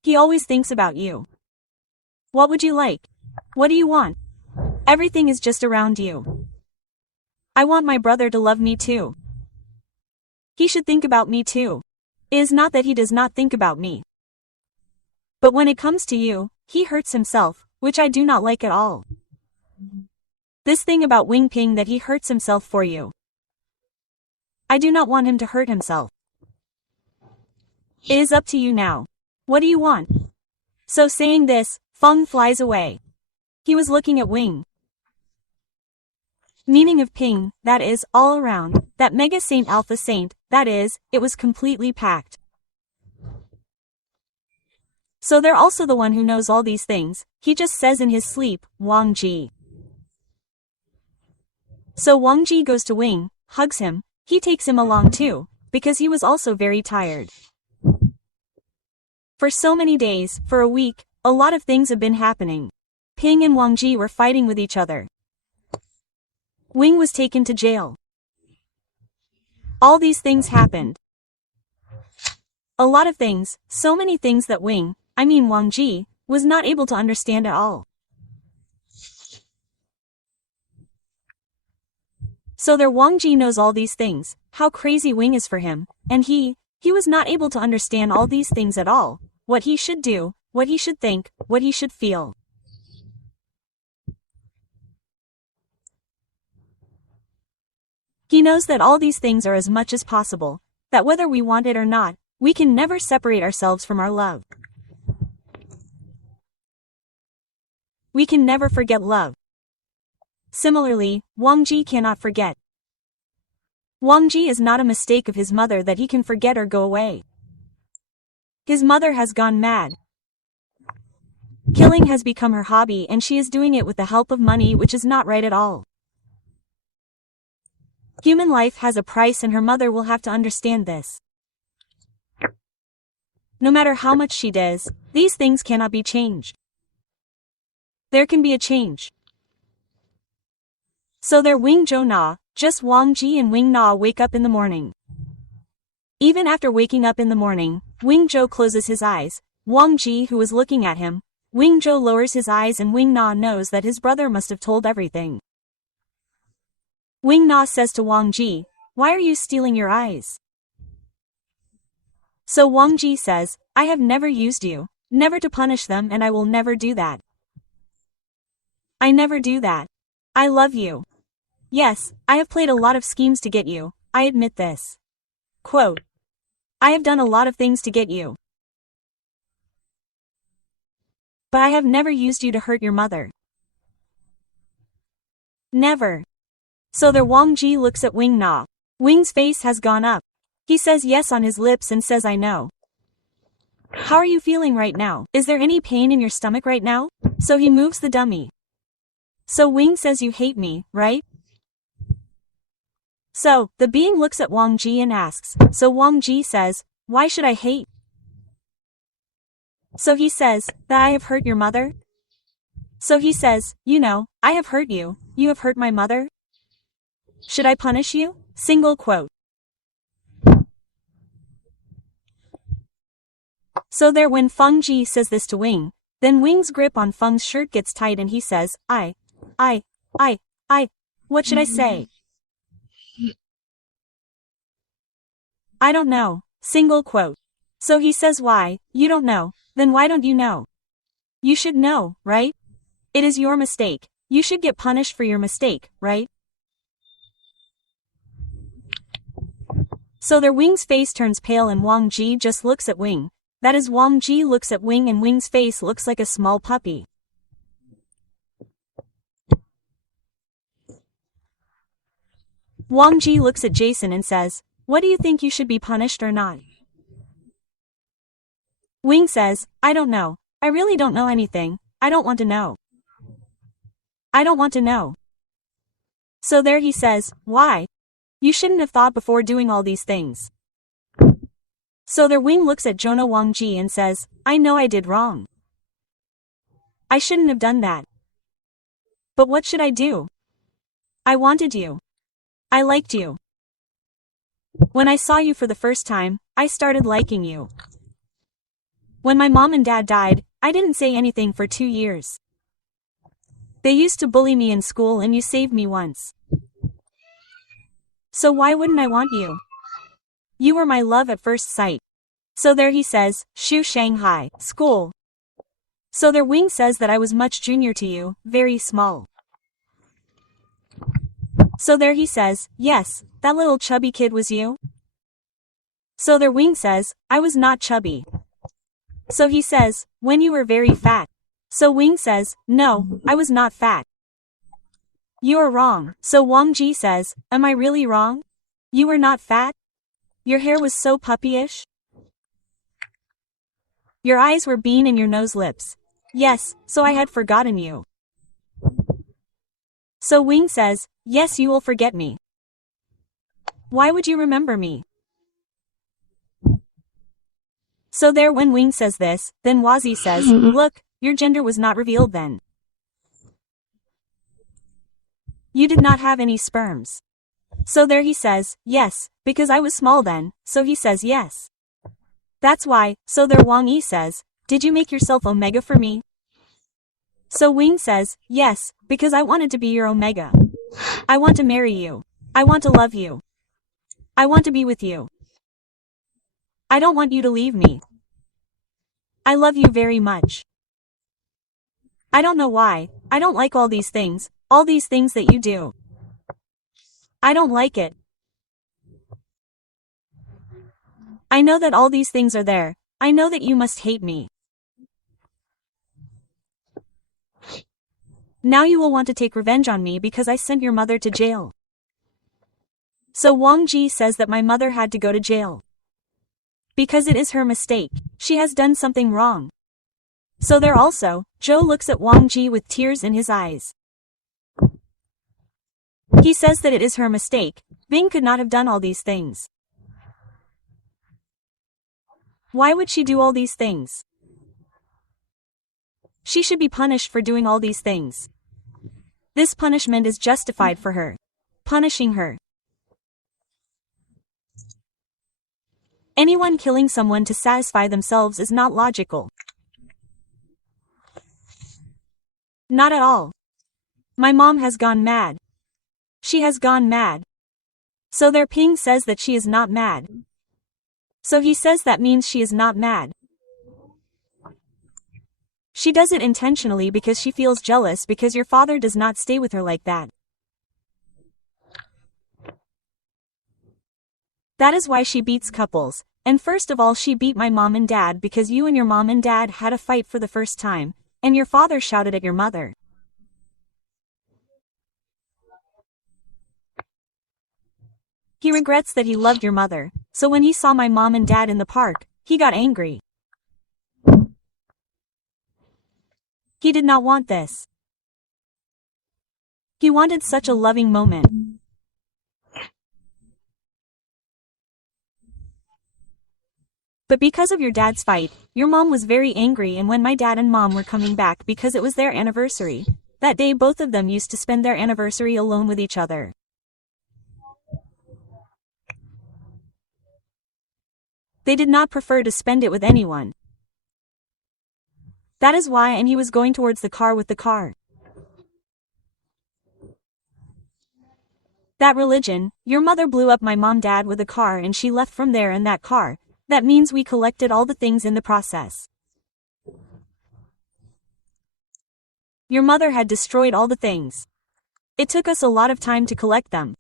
He always thinks about you. What would you like? What do you want? Everything is just around you. I want my brother to love me too. He should think about me too. It is not that he does not think about me. But when it comes to you, he hurts himself, which I do not like at all. This thing about Wing Ping that he hurts himself for you. I do not want him to hurt himself. It is up to you now. What do you want? So saying this, Feng flies away. He was looking at Wing. Meaning of Ping, that is, all around, that Mega Saint Alpha Saint, that is, it was completely packed. So they're also the one who knows all these things, he just says in his sleep, Wang Ji. So Wang Ji goes to Wing, hugs him, he takes him along too, because he was also very tired. For so many days, for a week, a lot of things have been happening. Ping and Wang Ji were fighting with each other. Wing was taken to jail. All these things happened. A lot of things, so many things that Wang Ji, was not able to understand at all. So there Wang Ji knows all these things, how crazy Wing is for him, and he was not able to understand all these things at all, what he should do, what he should think, what he should feel. He knows that all these things are as much as possible, that whether we want it or not, we can never separate ourselves from our love. We can never forget love. Similarly, Wang Ji cannot forget. Wang Ji is not a mistake of his mother that he can forget or go away. His mother has gone mad. Killing has become her hobby and she is doing it with the help of money, which is not right at all. Human life has a price and her mother will have to understand this. No matter how much she does, these things cannot be changed. There can be a change. So there Wing Zhou Na, just Wang Ji and Wing Na wake up in the morning. Even after waking up in the morning, Wing Zhou closes his eyes. Wang Ji, who is looking at him, Wing Zhou lowers his eyes and Wing Na knows that his brother must have told everything. Wing Na says to Wang Ji, "Why are you stealing your eyes?" So Wang Ji says, "I have never used you, never to punish them, and I will never do that. I never do that. I love you. Yes, I have played a lot of schemes to get you, I admit this. Quote, I have done a lot of things to get you. But I have never used you to hurt your mother. Never." So there Wang Ji looks at Wing Na. Wing's face has gone up. He says yes on his lips and says, "I know." "How are you feeling right now? Is there any pain in your stomach right now?" So he moves the dummy. So Wing says, "You hate me, right?" So, the being looks at Wang Ji and asks, so Wang Ji says, "Why should I hate?" So he says, that I have hurt your mother? So he says, I have hurt you, you have hurt my mother? Should I punish you? Single quote. So there when Feng Ji says this to Wing, then Wing's grip on Feng's shirt gets tight and he says, I, what should I say? I don't know, single quote. So he says why, you don't know, then why don't you know? You should know, right? It is your mistake, you should get punished for your mistake, right? So their Wing's face turns pale and Wang Ji just looks at Wing. That is Wang Ji looks at Wing and Wing's face looks like a small puppy. Wang Ji looks at Jason and says, what do you think, you should be punished or not? Wing says, I don't know. I really don't know anything. I don't want to know. I don't want to know. So there he says, why? You shouldn't have thought before doing all these things. So their Wing looks at Jonah Wang Ji and says, I know I did wrong. I shouldn't have done that. But what should I do? I wanted you. I liked you. When I saw you for the first time, I started liking you. When my mom and dad died, I didn't say anything for 2 years. They used to bully me in school and you saved me once. So why wouldn't I want you? You were my love at first sight. So there he says, Shu Shanghai, school. So their Wing says that I was much junior to you, very small. So there he says, yes, that little chubby kid was you? So their Wing says, I was not chubby. So he says, when you were very fat. So Wing says, no, I was not fat. You are wrong. So Wang Ji says, am I really wrong? You were not fat? Your hair was so puppyish? Your eyes were bean and your nose lips. Yes, so I had forgotten you. So Wing says, yes, you will forget me. Why would you remember me? So there when Wing says this, then Wazi says, look, your gender was not revealed then. You did not have any sperms. So there he says, yes, because I was small then, so he says yes. That's why. So there Wang Yi says, did you make yourself Omega for me? So Wing says, yes, because I wanted to be your Omega. I want to marry you. I want to love you. I want to be with you. I don't want you to leave me. I love you very much. I don't know why, I don't like all these things that you do. I don't like it. I know that all these things are there. I know that you must hate me. Now you will want to take revenge on me because I sent your mother to jail. So Wang Ji says that my mother had to go to jail. Because it is her mistake. She has done something wrong. So there also, Joe looks at Wang Ji with tears in his eyes. He says that it is her mistake. Bing could not have done all these things. Why would she do all these things? She should be punished for doing all these things. This punishment is justified for her. Punishing her. Anyone killing someone to satisfy themselves is not logical. Not at all. My mom has gone mad. She has gone mad. So their Ping says that she is not mad. So he says that means she is not mad. She does it intentionally because she feels jealous because your father does not stay with her like that. That is why she beats couples. And first of all she beat my mom and dad because you and your mom and dad had a fight for the first time, and your father shouted at your mother. He regrets that he loved your mother, so when he saw my mom and dad in the park, he got angry. He did not want this. He wanted such a loving moment. But because of your dad's fight, your mom was very angry, and when my dad and mom were coming back because it was their anniversary, that day both of them used to spend their anniversary alone with each other. They did not prefer to spend it with anyone. That is why, and he was going towards the car with the car. That religion, your mother blew up my dad with a car and she left from there in that car. That means we collected all the things in the process. Your mother had destroyed all the things. It took us a lot of time to collect them.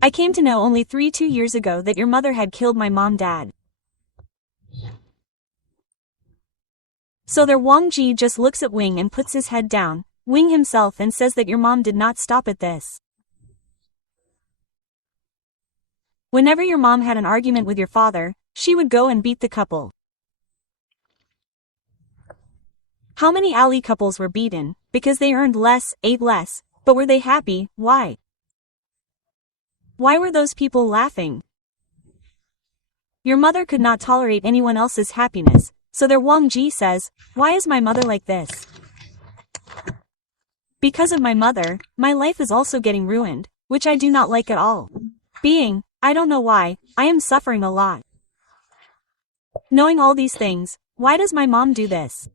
I came to know only 2 years ago that your mother had killed my dad. So there Wang Ji just looks at Wing and puts his head down, Wing himself, and says that your mom did not stop at this. Whenever your mom had an argument with your father, she would go and beat the couple. How many alley couples were beaten, because they earned less, ate less, but were they happy? Why? Why were those people laughing? Your mother could not tolerate anyone else's happiness, so there Wang Ji says, why is my mother like this? Because of my mother, my life is also getting ruined, which I do not like at all. I don't know why, I am suffering a lot. Knowing all these things, why does my mom do this?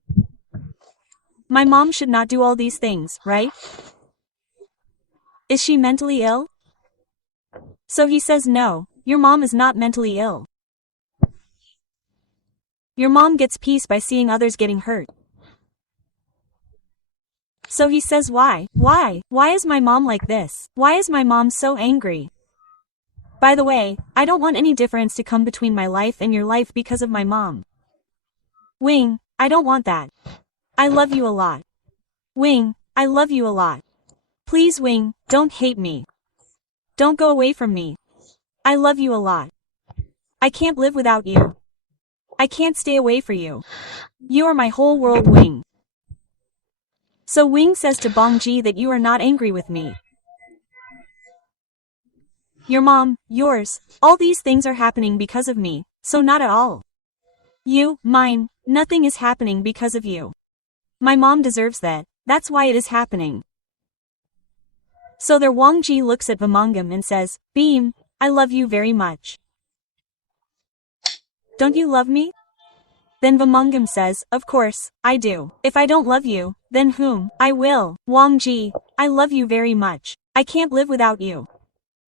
My mom should not do all these things, right? Is she mentally ill? So he says no, your mom is not mentally ill. Your mom gets peace by seeing others getting hurt. So he says why? Why is my mom like this? Why is my mom so angry? By the way, I don't want any difference to come between my life and your life because of my mom. Wing, I don't want that. I love you a lot. Wing, I love you a lot. Please Wing, don't hate me. Don't go away from me. I love you a lot. I can't live without you. I can't stay away from you. You are my whole world, Wing. So Wing says to Bong Ji that you are not angry with me. Your mom, yours, all these things are happening because of me, so not at all. You, mine, nothing is happening because of you. My mom deserves that, that's why it is happening. So there Wang Ji looks at Vamangam and says, Beam, I love you very much. Don't you love me? Then Vamangam says, of course, I do. If I don't love you, then whom? I will. Wang Ji, I love you very much. I can't live without you.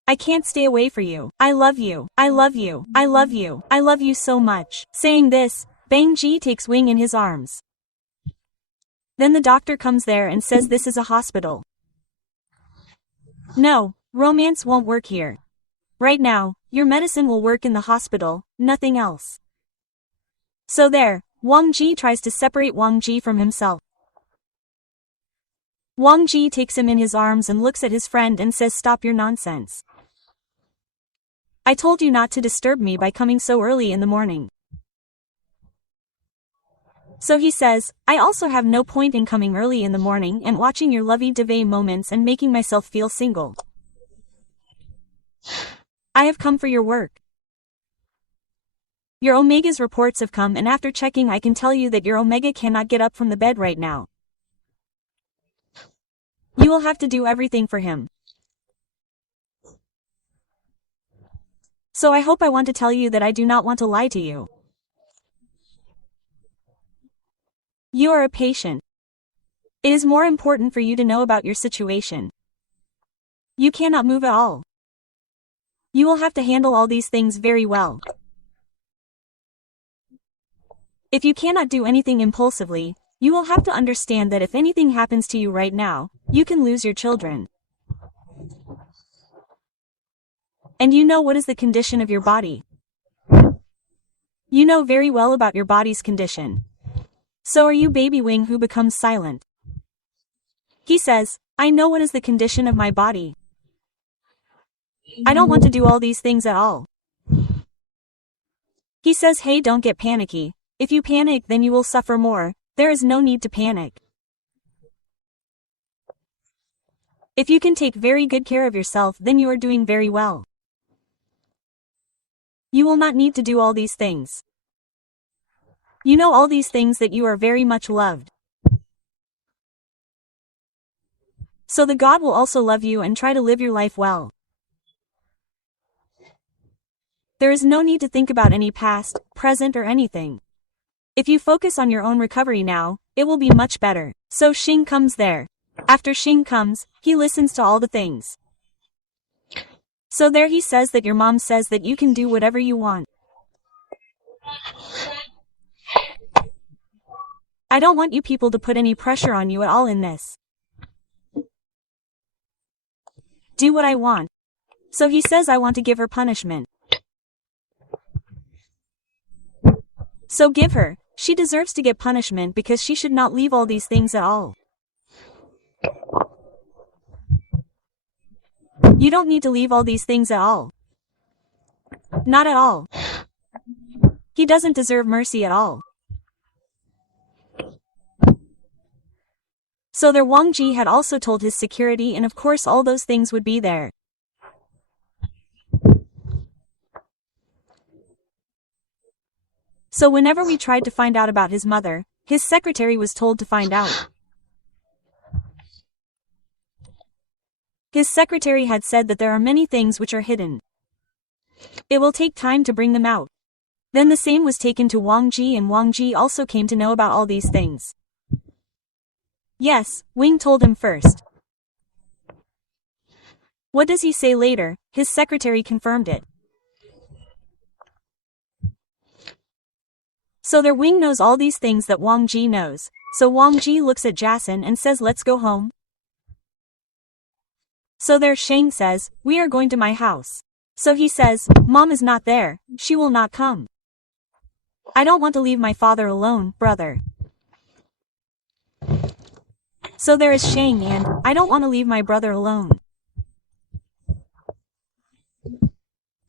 I can't stay away from you. I love you. I love you. I love you. I love you so much. Saying this, Bang Ji takes Wing in his arms. Then the doctor comes there and says this is a hospital. No, romance won't work here. Right now, your medicine will work in the hospital, nothing else. So there, Wang Ji tries to separate Wang Ji from himself. Wang Ji takes him in his arms and looks at his friend and says, stop your nonsense. I told you not to disturb me by coming so early in the morning. So he says, I also have no point in coming early in the morning and watching your lovey-dovey moments and making myself feel single. I have come for your work. Your Omega's reports have come, and after checking I can tell you that your Omega cannot get up from the bed right now. You will have to do everything for him. So I want to tell you that I do not want to lie to you. You are a patient. It is more important for you to know about your situation. You cannot move at all. You will have to handle all these things very well. If you cannot do anything impulsively, you will have to understand that if anything happens to you right now, you can lose your children. And you know what is the condition of your body. You know very well about your body's condition. So are you, baby Wing, who becomes silent. He says, I know what is the condition of my body. I don't want to do all these things at all. He says, hey, don't get panicky. If you panic, then you will suffer more. There is no need to panic. If you can take very good care of yourself, then you are doing very well. You will not need to do all these things. You know all these things that you are very much loved. So the God will also love you and try to live your life well. There is no need to think about any past, present or anything. If you focus on your own recovery now, it will be much better. So Xing comes there. After Xing comes, he listens to all the things. So there he says that your mom says that you can do whatever you want. I don't want you people to put any pressure on you at all in this. Do what I want. So he says I want to give her punishment. So give her. She deserves to get punishment because she should not leave all these things at all. You don't need to leave all these things at all. Not at all. He doesn't deserve mercy at all. So their Wang Ji had also told his security, and of course all those things would be there. So whenever we tried to find out about his mother, his secretary was told to find out. His secretary had said that there are many things which are hidden. It will take time to bring them out. Then the same was taken to Wang Ji, and Wang Ji also came to know about all these things. Yes, Wing told him first. What does he say later? His secretary confirmed it. So their Wing knows all these things that Wang Ji knows. So Wang Ji looks at Jason and says, let's go home. So there Shang says, we are going to my house. So he says, Mom is not there, she will not come. I don't want to leave my father alone, brother. So there is Shang, and I don't want to leave my brother alone.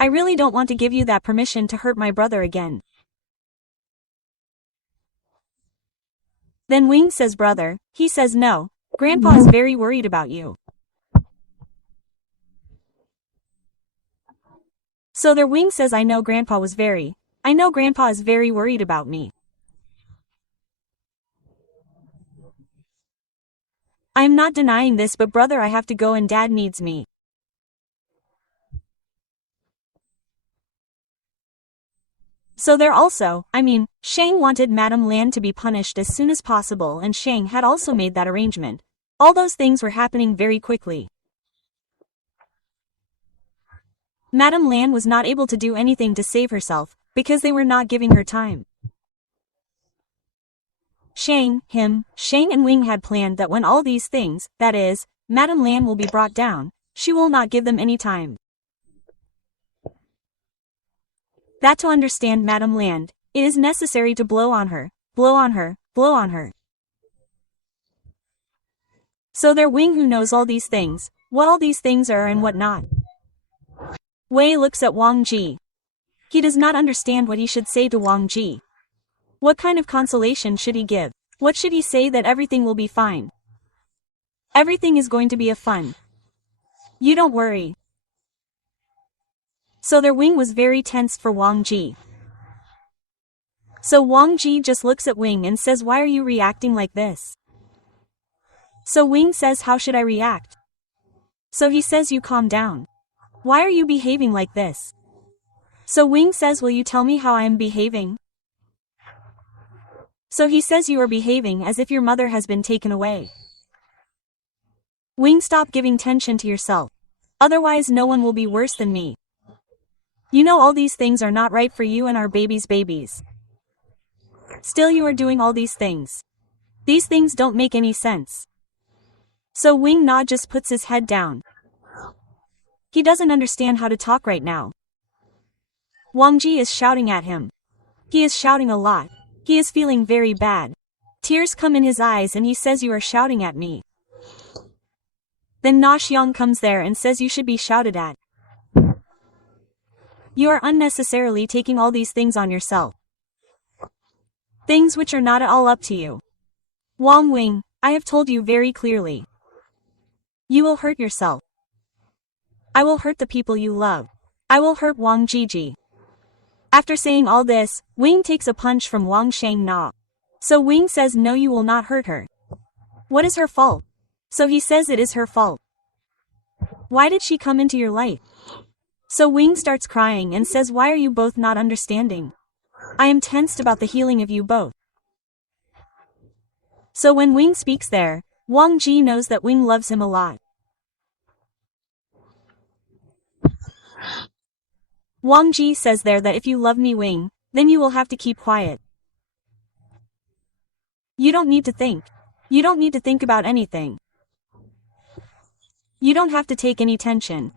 I really don't want to give you that permission to hurt my brother again. Then Wing says, brother, he says no, Grandpa is very worried about you. So their Wing says, I know Grandpa is very worried about me. I am not denying this, but brother, I have to go and Dad needs me. So there also, Shang wanted Madame Lan to be punished as soon as possible, and Shang had also made that arrangement. All those things were happening very quickly. Madame Lan was not able to do anything to save herself, because they were not giving her time. Shang and Wing had planned that when all these things, that is, Madame Lan will be brought down, she will not give them any time. That to understand Madame Lan, it is necessary to blow on her, blow on her, blow on her. So their Wing, who knows all these things, what all these things are and what not. Wei looks at Wang Ji. He does not understand what he should say to Wang Ji. What kind of consolation should he give? What should he say that everything will be fine? Everything is going to be a fun. You don't worry. So their Wing was very tense for Wang Ji. So Wang Ji just looks at Wing and says, why are you reacting like this? So Wing says, how should I react? So he says, you calm down. Why are you behaving like this? So Wing says, will you tell me how I am behaving? So he says, you are behaving as if your mother has been taken away. Wing, stop giving tension to yourself. Otherwise no one will be worse than me. You know all these things are not right for you and our babies. Still you are doing all these things. These things don't make any sense. So Wing Na just puts his head down. He doesn't understand how to talk right now. Wang Ji is shouting at him. He is shouting a lot. He is feeling very bad. Tears come in his eyes and he says, you are shouting at me. Then Na Xiang comes there and says, you should be shouted at. You are unnecessarily taking all these things on yourself. Things which are not at all up to you. Wang Wing, I have told you very clearly. You will hurt yourself. I will hurt the people you love. I will hurt Wang Jiji. After saying all this, Wing takes a punch from Wang Shangna. So Wing says no, you will not hurt her. What is her fault? So he says it is her fault. Why did she come into your life? So Wing starts crying and says, why are you both not understanding? I am tensed about the healing of you both. So when Wing speaks there, Wang Ji knows that Wing loves him a lot. Wang Ji says there that if you love me, Wing, then you will have to keep quiet. You don't need to think. You don't need to think about anything. You don't have to take any tension.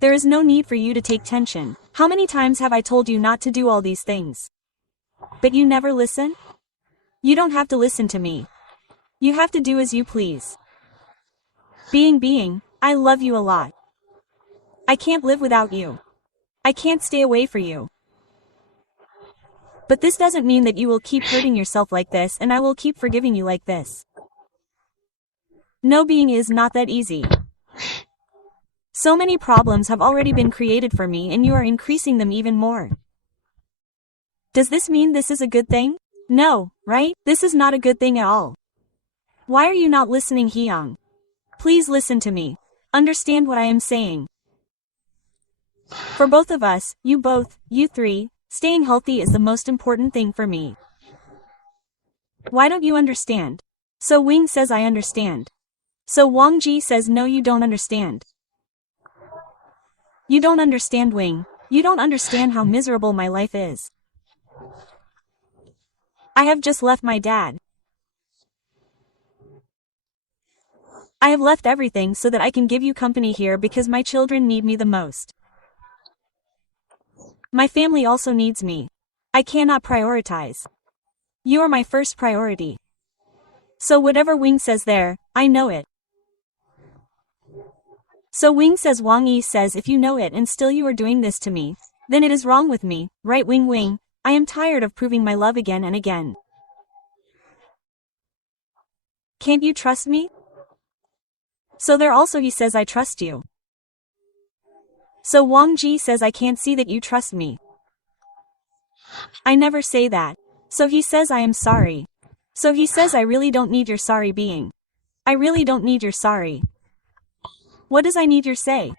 There is no need for you to take tension. How many times have I told you not to do all these things? But you never listen? You don't have to listen to me. You have to do as you please. Being, I love you a lot. I can't live without you. I can't stay away from you. But this doesn't mean that you will keep hurting yourself like this and I will keep forgiving you like this. No, being is not that easy. So many problems have already been created for me and you are increasing them even more. Does this mean this is a good thing? No, right? This is not a good thing at all. Why are you not listening, Hyung? Please listen to me. Understand what I am saying. For both of us, you both, you three, staying healthy is the most important thing for me. Why don't you understand? So Wing says I understand. So Wang Ji says no, you don't understand. You don't understand, Wing. You don't understand how miserable my life is. I have just left my dad. I have left everything so that I can give you company here because my children need me the most. My family also needs me. I cannot prioritize. You are my first priority. So whatever Wing says there, I know it. So Wing says Wang Yi says if you know it and still you are doing this to me, then it is wrong with me, right Wing? I am tired of proving my love again and again. Can't you trust me? So there also he says I trust you. So Wang Ji says I can't see that you trust me. I never say that. So he says I am sorry. So he says I really don't need your sorry being. I really don't need your sorry. What does I need your say?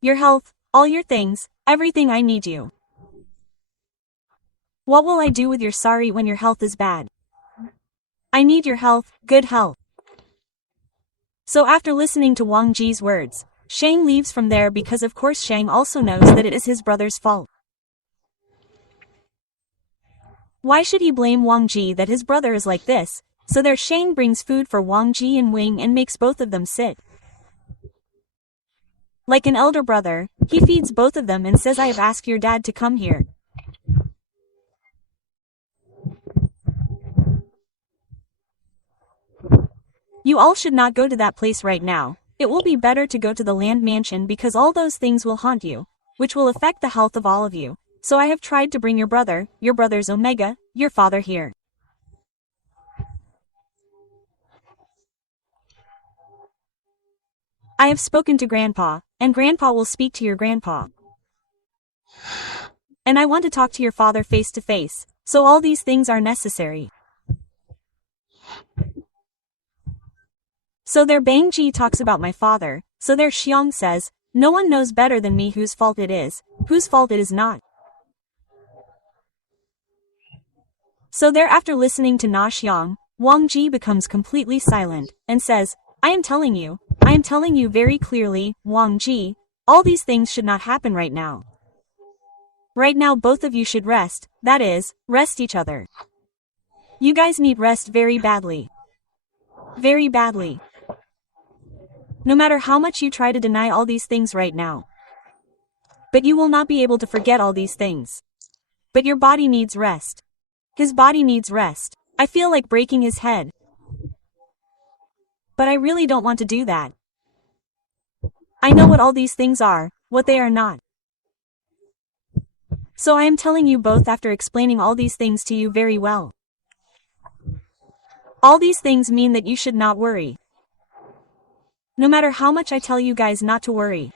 Your health, all your things, everything I need you. What will I do with your sorry when your health is bad? I need your health, good health. So after listening to Wang Ji's words, Shang leaves from there because of course Shang also knows that it is his brother's fault. Why should he blame Wang Ji that his brother is like this? So there Shang brings food for Wang Ji and Wing and makes both of them sit. Like an elder brother, he feeds both of them and says I have asked your dad to come here. You all should not go to that place right now. It will be better to go to the land mansion because all those things will haunt you, which will affect the health of all of you. So I have tried to bring your brother's Omega, your father here. I have spoken to Grandpa, and Grandpa will speak to your grandpa. And I want to talk to your father face to face, so all these things are necessary. So there Bang Ji talks about my father, so there Xiong says, no one knows better than me whose fault it is not. So there after listening to Na Xiong, Wang Ji becomes completely silent, and says, I am telling you very clearly, Wang Ji, all these things should not happen right now. Right now both of you should rest, that is, rest each other. You guys need rest very badly. Very badly. No matter how much you try to deny all these things right now. But you will not be able to forget all these things. But your body needs rest. His body needs rest. I feel like breaking his head. But I really don't want to do that. I know what all these things are, what they are not. So I am telling you both after explaining all these things to you very well. All these things mean that you should not worry. No matter how much I tell you guys not to worry.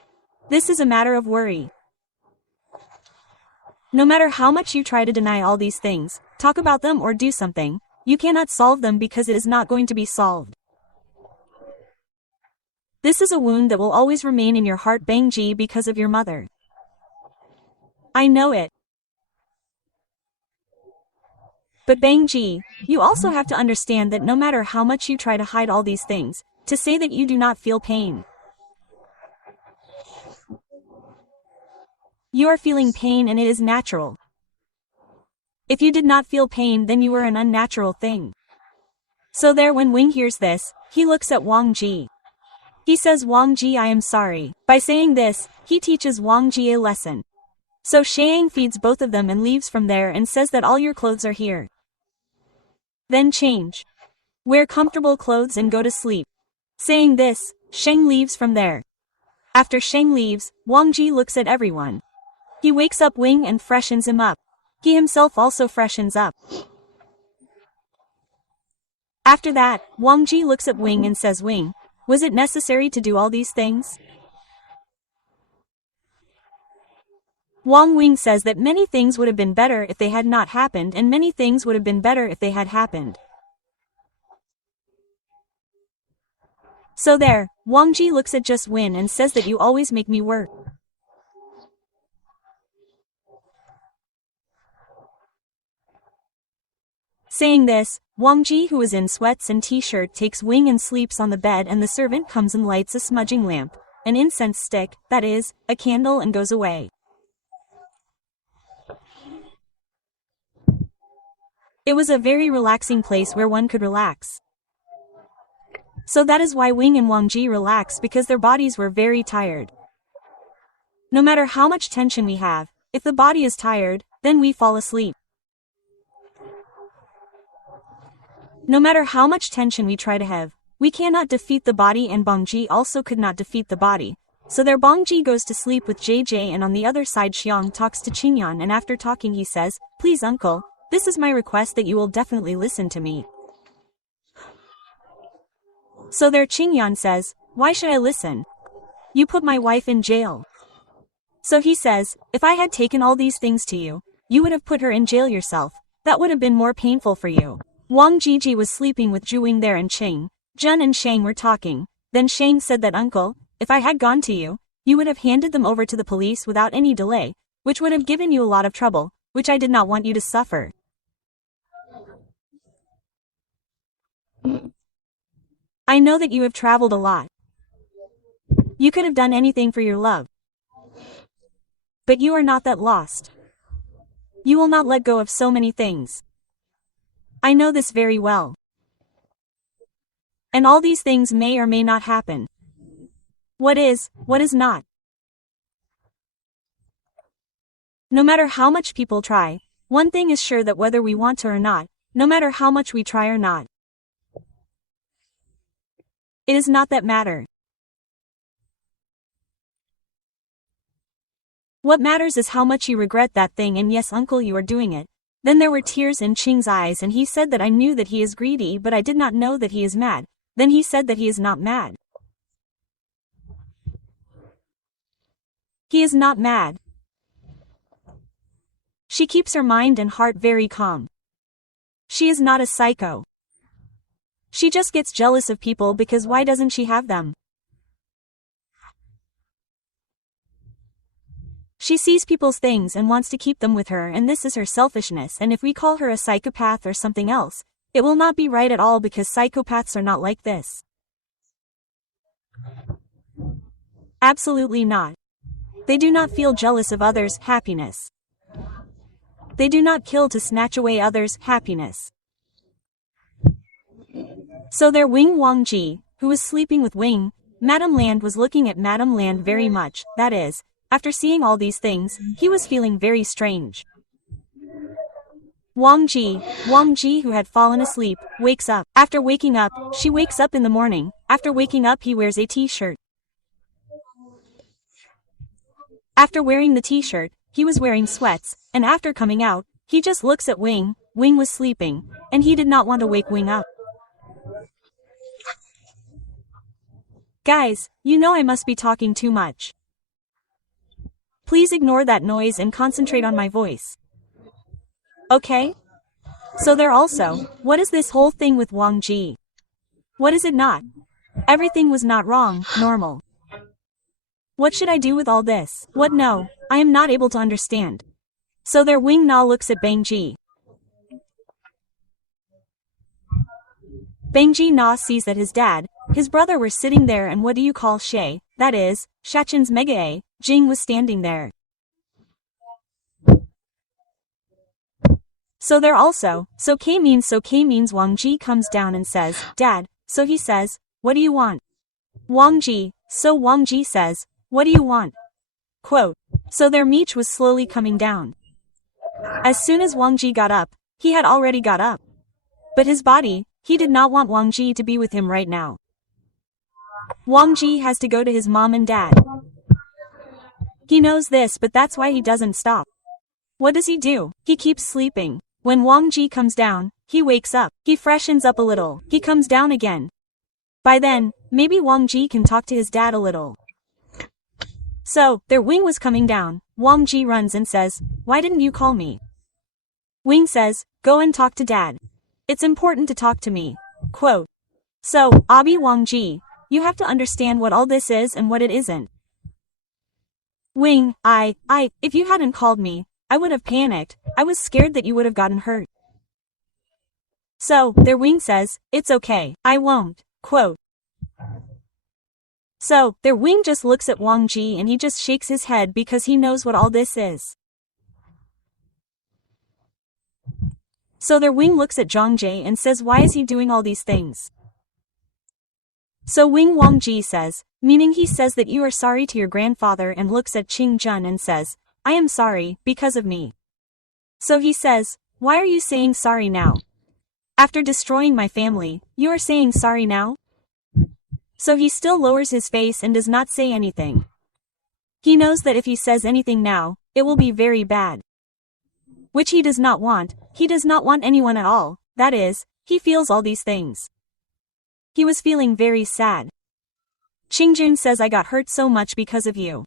This is a matter of worry. No matter how much you try to deny all these things, talk about them or do something, you cannot solve them because it is not going to be solved. This is a wound that will always remain in your heart, Bang Ji, because of your mother. I know it. But Bang Ji, you also have to understand that no matter how much you try to hide all these things, to say that you do not feel pain. You are feeling pain and it is natural. If you did not feel pain, then you were an unnatural thing. So there, when Wing hears this, he looks at Wang Ji. He says, Wang Ji, I am sorry. By saying this, he teaches Wang Ji a lesson. So Xiang feeds both of them and leaves from there and says that all your clothes are here. Then change. Wear comfortable clothes and go to sleep. Saying this, Sheng leaves from there. After Sheng leaves, Wang Ji looks at everyone. He wakes up Wing and freshens him up. He himself also freshens up. After that, Wang Ji looks at Wing and says, Wing, was it necessary to do all these things? Wang Wing says that many things would have been better if they had not happened, and many things would have been better if they had happened. So there, Wang Ji looks at just Win and says that you always make me work. Saying this, Wang Ji, who is in sweats and t-shirt, takes Wing and sleeps on the bed, and the servant comes and lights a smudging lamp, an incense stick, that is, a candle, and goes away. It was a very relaxing place where one could relax. So that is why Wing and Wang Ji relax, because their bodies were very tired. No matter how much tension we have, if the body is tired, then we fall asleep. No matter how much tension we try to have, we cannot defeat the body, and Bang Ji also could not defeat the body. So there Bang Ji goes to sleep with JJ, and on the other side Xiang talks to Qingyan, and after talking he says, please uncle, this is my request that you will definitely listen to me. So there Qingyan says, why should I listen? You put my wife in jail. So he says, if I had taken all these things to you, you would have put her in jail yourself. That would have been more painful for you. Wang Jiji was sleeping with Zhuwing there, and Cheng, Jun and Shang were talking. Then Shang said that uncle, if I had gone to you, you would have handed them over to the police without any delay, which would have given you a lot of trouble, which I did not want you to suffer. I know that you have traveled a lot. You could have done anything for your love. But you are not that lost. You will not let go of so many things. I know this very well. And all these things may or may not happen. What is not. No matter how much people try, one thing is sure, that whether we want to or not, no matter how much we try or not, it is not that matter. What matters is how much you regret that thing, and yes uncle, you are doing it. Then there were tears in Qing's eyes, and he said that I knew that he is greedy, but I did not know that he is mad. Then he said that he is not mad. He is not mad. She keeps her mind and heart very calm. She is not a psycho. She just gets jealous of people because why doesn't she have them? She sees people's things and wants to keep them with her, and this is her selfishness, and if we call her a psychopath or something else, it will not be right at all, because psychopaths are not like this. Absolutely not. They do not feel jealous of others' happiness. They do not kill to snatch away others' happiness. So there Wing Wangji, who was sleeping with Wing, Madame Land was looking at Madame Land very much, that is, after seeing all these things, he was feeling very strange. Wang Ji, who had fallen asleep, wakes up. After waking up, she wakes up in the morning. After waking up, he wears a t-shirt. After wearing the t-shirt, he was wearing sweats, and after coming out, he just looks at Wing. Wing was sleeping, and he did not want to wake Wing up. Guys, you know I must be talking too much. Please ignore that noise and concentrate on my voice. Okay? So there also, what is this whole thing with Wang Ji? What is it not? Everything was not wrong, normal. What should I do with all this? What no, I am not able to understand. So there Wing Na looks at Bang Ji. Bang Ji Na sees that his dad, his brother were sitting there and what do you call Shay, that is, Shachin's Mega A, Jing was standing there. So there also, so K means Wang Ji comes down and says, Dad, so he says, what do you want? Wang Ji, so Wang Ji says, what do you want? Quote, so their Meech was slowly coming down. As soon as Wang Ji got up, he had already got up. But his body, he did not want Wang Ji to be with him right now. Wang Ji has to go to his mom and dad. He knows this but that's why he doesn't stop. What does he do? He keeps sleeping. When Wang Ji comes down, he wakes up. He freshens up a little. He comes down again. By then, maybe Wang Ji can talk to his dad a little. So, their Wing was coming down. Wang Ji runs and says, why didn't you call me? Wing says, go and talk to dad. It's important to talk to me. Quote. So, Abi Wang Ji, you have to understand what all this is and what it isn't. Wing, if you hadn't called me, I would have panicked. I was scared that you would have gotten hurt. So, their Wing says, it's okay, I won't. Quote. So, their Wing just looks at Wang Ji and he just shakes his head because he knows what all this is. So their Wing looks at Zhang Jie and says why is he doing all these things? So Wang Ji says, meaning he says that you are sorry to your grandfather and looks at Qing Jun and says, I am sorry, because of me. So he says, why are you saying sorry now? After destroying my family, you are saying sorry now? So he still lowers his face and does not say anything. He knows that if he says anything now, it will be very bad. Which he does not want anyone at all, that is, he feels all these things. He was feeling very sad. Qingjun says I got hurt so much because of you.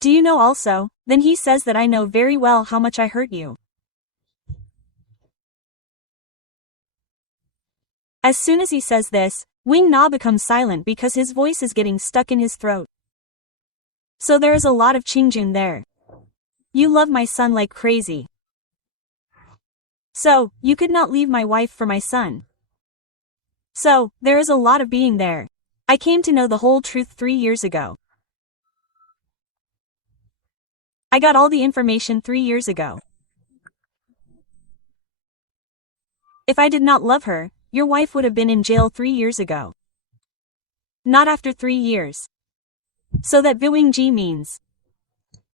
Do you know also? Then he says that I know very well how much I hurt you. As soon as he says this, Wing Na becomes silent because his voice is getting stuck in his throat. So there is a lot of Qingjun there. You love my son like crazy. So, you could not leave my wife for my son. So, there is a lot of being there. I came to know the whole truth 3 years ago. I got all the information 3 years ago. If I did not love her, your wife would have been in jail 3 years ago. Not after 3 years. So that Viwing Ji means.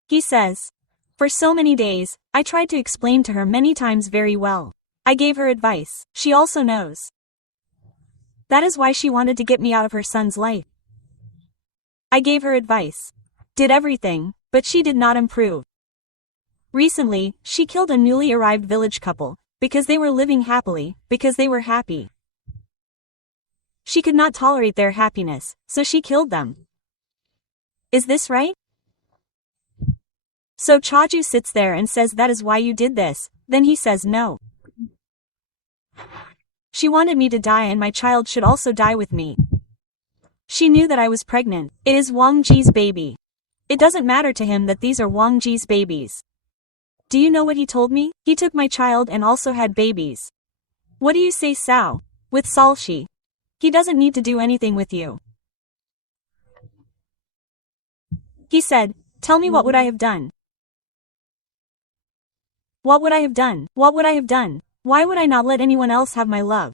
He says. For so many days, I tried to explain to her many times very well. I gave her advice. She also knows. That is why she wanted to get me out of her son's life. I gave her advice. Did everything, but she did not improve. Recently, she killed a newly arrived village couple, because they were living happily, because they were happy. She could not tolerate their happiness, so she killed them. Is this right? So Chaju sits there and says that is why you did this, then he says no. She wanted me to die and my child should also die with me. She knew that I was pregnant. It is Wang Ji's baby. It doesn't matter to him that these are Wang Ji's babies. Do you know what he told me? He took my child and also had babies. What do you say, Sao? With Salshi. He doesn't need to do anything with you. He said, tell me what would I have done? What would I have done? What would I have done? Why would I not let anyone else have my love?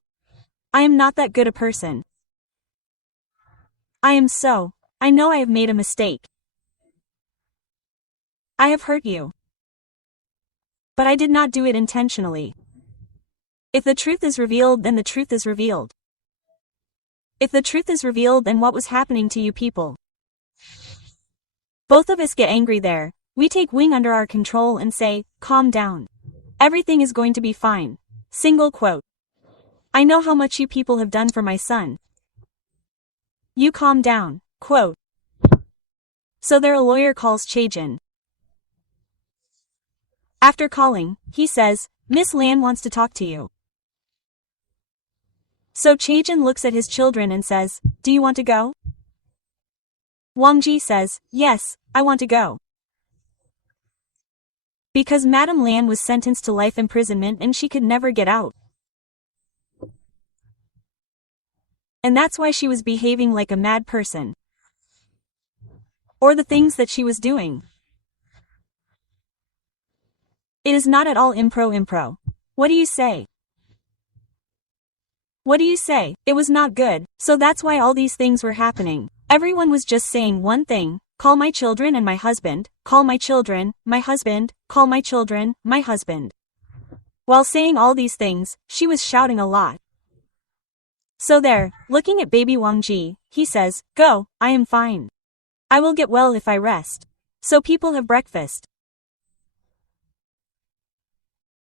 I am not that good a person. I know I have made a mistake. I have hurt you. But I did not do it intentionally. If the truth is revealed, then the truth is revealed. If the truth is revealed, then what was happening to you people? Both of us get angry there. We take Wing under our control and say, calm down. Everything is going to be fine. Single quote. I know how much you people have done for my son. You calm down. Quote. So there a lawyer calls Chejin. After calling, he says, Miss Lan wants to talk to you. So Chejin looks at his children and says, do you want to go? Wang Ji says, yes, I want to go. Because Madame Lan was sentenced to life imprisonment and she could never get out. And that's why she was behaving like a mad person. Or the things that she was doing. It is not at all impro. What do you say? What do you say? It was not good, so that's why all these things were happening. Everyone was just saying one thing, call my children and my husband, call my children, my husband, call my children, my husband. While saying all these things, she was shouting a lot. So there, looking at baby Wang Ji, he says, go, I am fine. I will get well if I rest. So people have breakfast.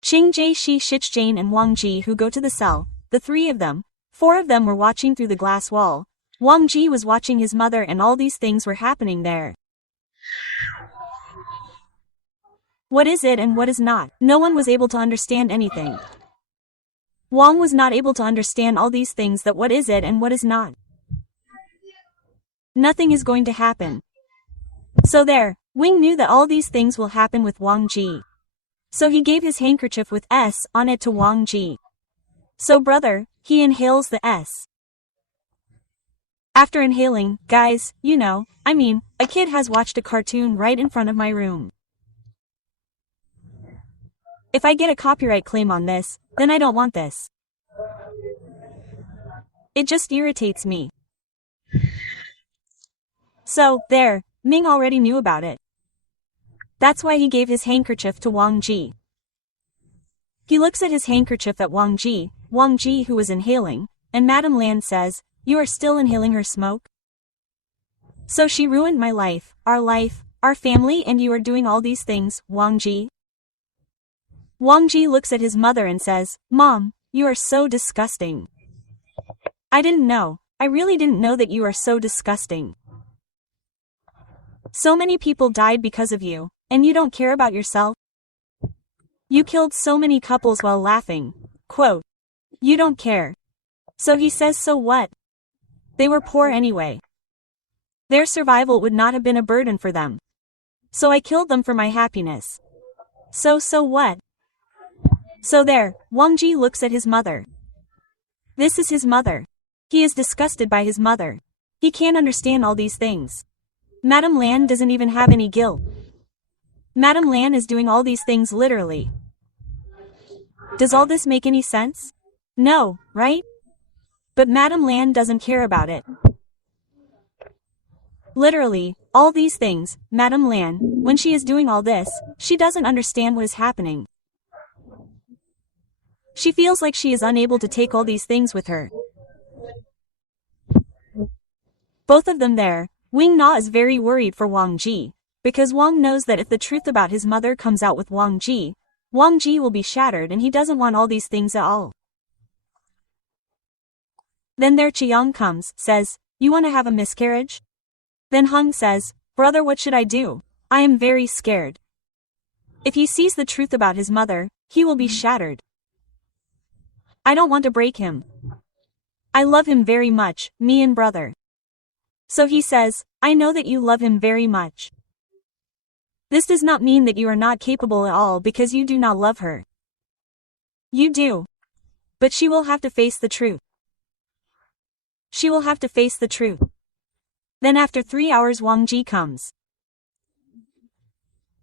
Qing Jie Shi Shich Jane and Wang Ji who go to the cell, the three of them, four of them were watching through the glass wall. Wang Ji was watching his mother and all these things were happening there. What is it and what is not? No one was able to understand anything. Wang was not able to understand all these things, that what is it and what is not. Nothing is going to happen. So there, Wing knew that all these things will happen with Wang Ji. So he gave his handkerchief with S on it to Wang Ji. So brother, he inhales the S. After inhaling, guys, you know, a kid has watched a cartoon right in front of my room. If I get a copyright claim on this, then I don't want this. It just irritates me. So, there, Ming already knew about it. That's why he gave his handkerchief to Wang Ji. He looks at his handkerchief at Wang Ji who was inhaling, and Madame Lan says, you are still inhaling her smoke? So she ruined my life, our family, and you are doing all these things, Wang Ji? Wang Ji looks at his mother and says, Mom, you are so disgusting. I didn't know, I really didn't know that you are so disgusting. So many people died because of you, and you don't care about yourself? You killed so many couples while laughing. Quote, you don't care. So he says, so what? They were poor anyway. Their survival would not have been a burden for them. So I killed them for my happiness. So what? So there, Wang Ji looks at his mother. This is his mother. He is disgusted by his mother. He can't understand all these things. Madame Lan doesn't even have any guilt. Madame Lan is doing all these things literally. Does all this make any sense? No, right? But Madame Lan doesn't care about it. Literally, all these things, Madame Lan, when she is doing all this, she doesn't understand what is happening. She feels like she is unable to take all these things with her. Both of them there, Wing Na is very worried for Wang Ji, because Wang knows that if the truth about his mother comes out with Wang Ji will be shattered and he doesn't want all these things at all. Then there Chiang comes, says, you want to have a miscarriage? Then Hung says, brother, what should I do? I am very scared. If he sees the truth about his mother, he will be shattered. I don't want to break him. I love him very much, me and brother. So he says, I know that you love him very much. This does not mean that you are not capable at all because you do not love her. You do. But she will have to face the truth. She will have to face the truth. Then after 3 hours Wang Ji comes.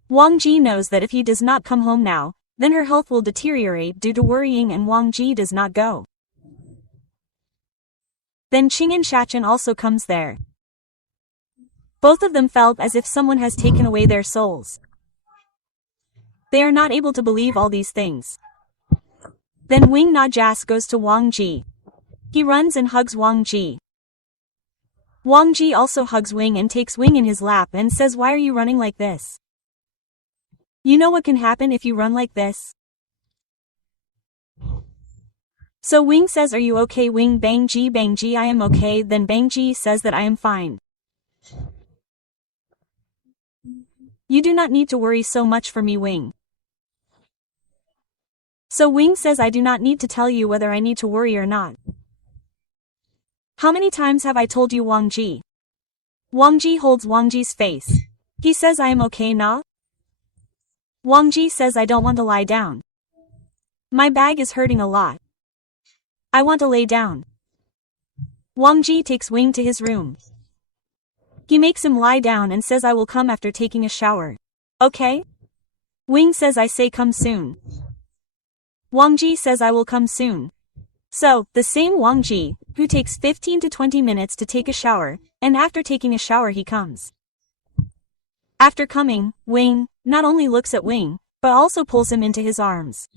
Wang Ji knows that if he does not come home now, then her health will deteriorate due to worrying and Wang Ji does not go. Then Qing and Shachan also comes there. Both of them felt as if someone has taken away their souls. They are not able to believe all these things. Then Wing Na Jas goes to Wang Ji. He runs and hugs Wang Ji. Wang Ji also hugs Wing and takes Wing in his lap and says, why are you running like this? You know what can happen if you run like this? So Wing says, are you okay? Wing Bang Ji I am okay. Then Bang Ji says that I am fine. You do not need to worry so much for me, Wing. So Wing says I do not need to tell you whether I need to worry or not. How many times have I told you, Wang Ji? Wang Ji holds Wang Ji's face. He says I am okay now? Wang Ji says I don't want to lie down. My bag is hurting a lot. I want to lay down. Wang Ji takes Wing to his room. He makes him lie down and says I will come after taking a shower. Okay? Wing says I say come soon. Wang Ji says I will come soon. So, the same Wang Ji, who takes 15 to 20 minutes to take a shower, and after taking a shower he comes. After coming, Wing not only looks at Wing, but also pulls him into his arms.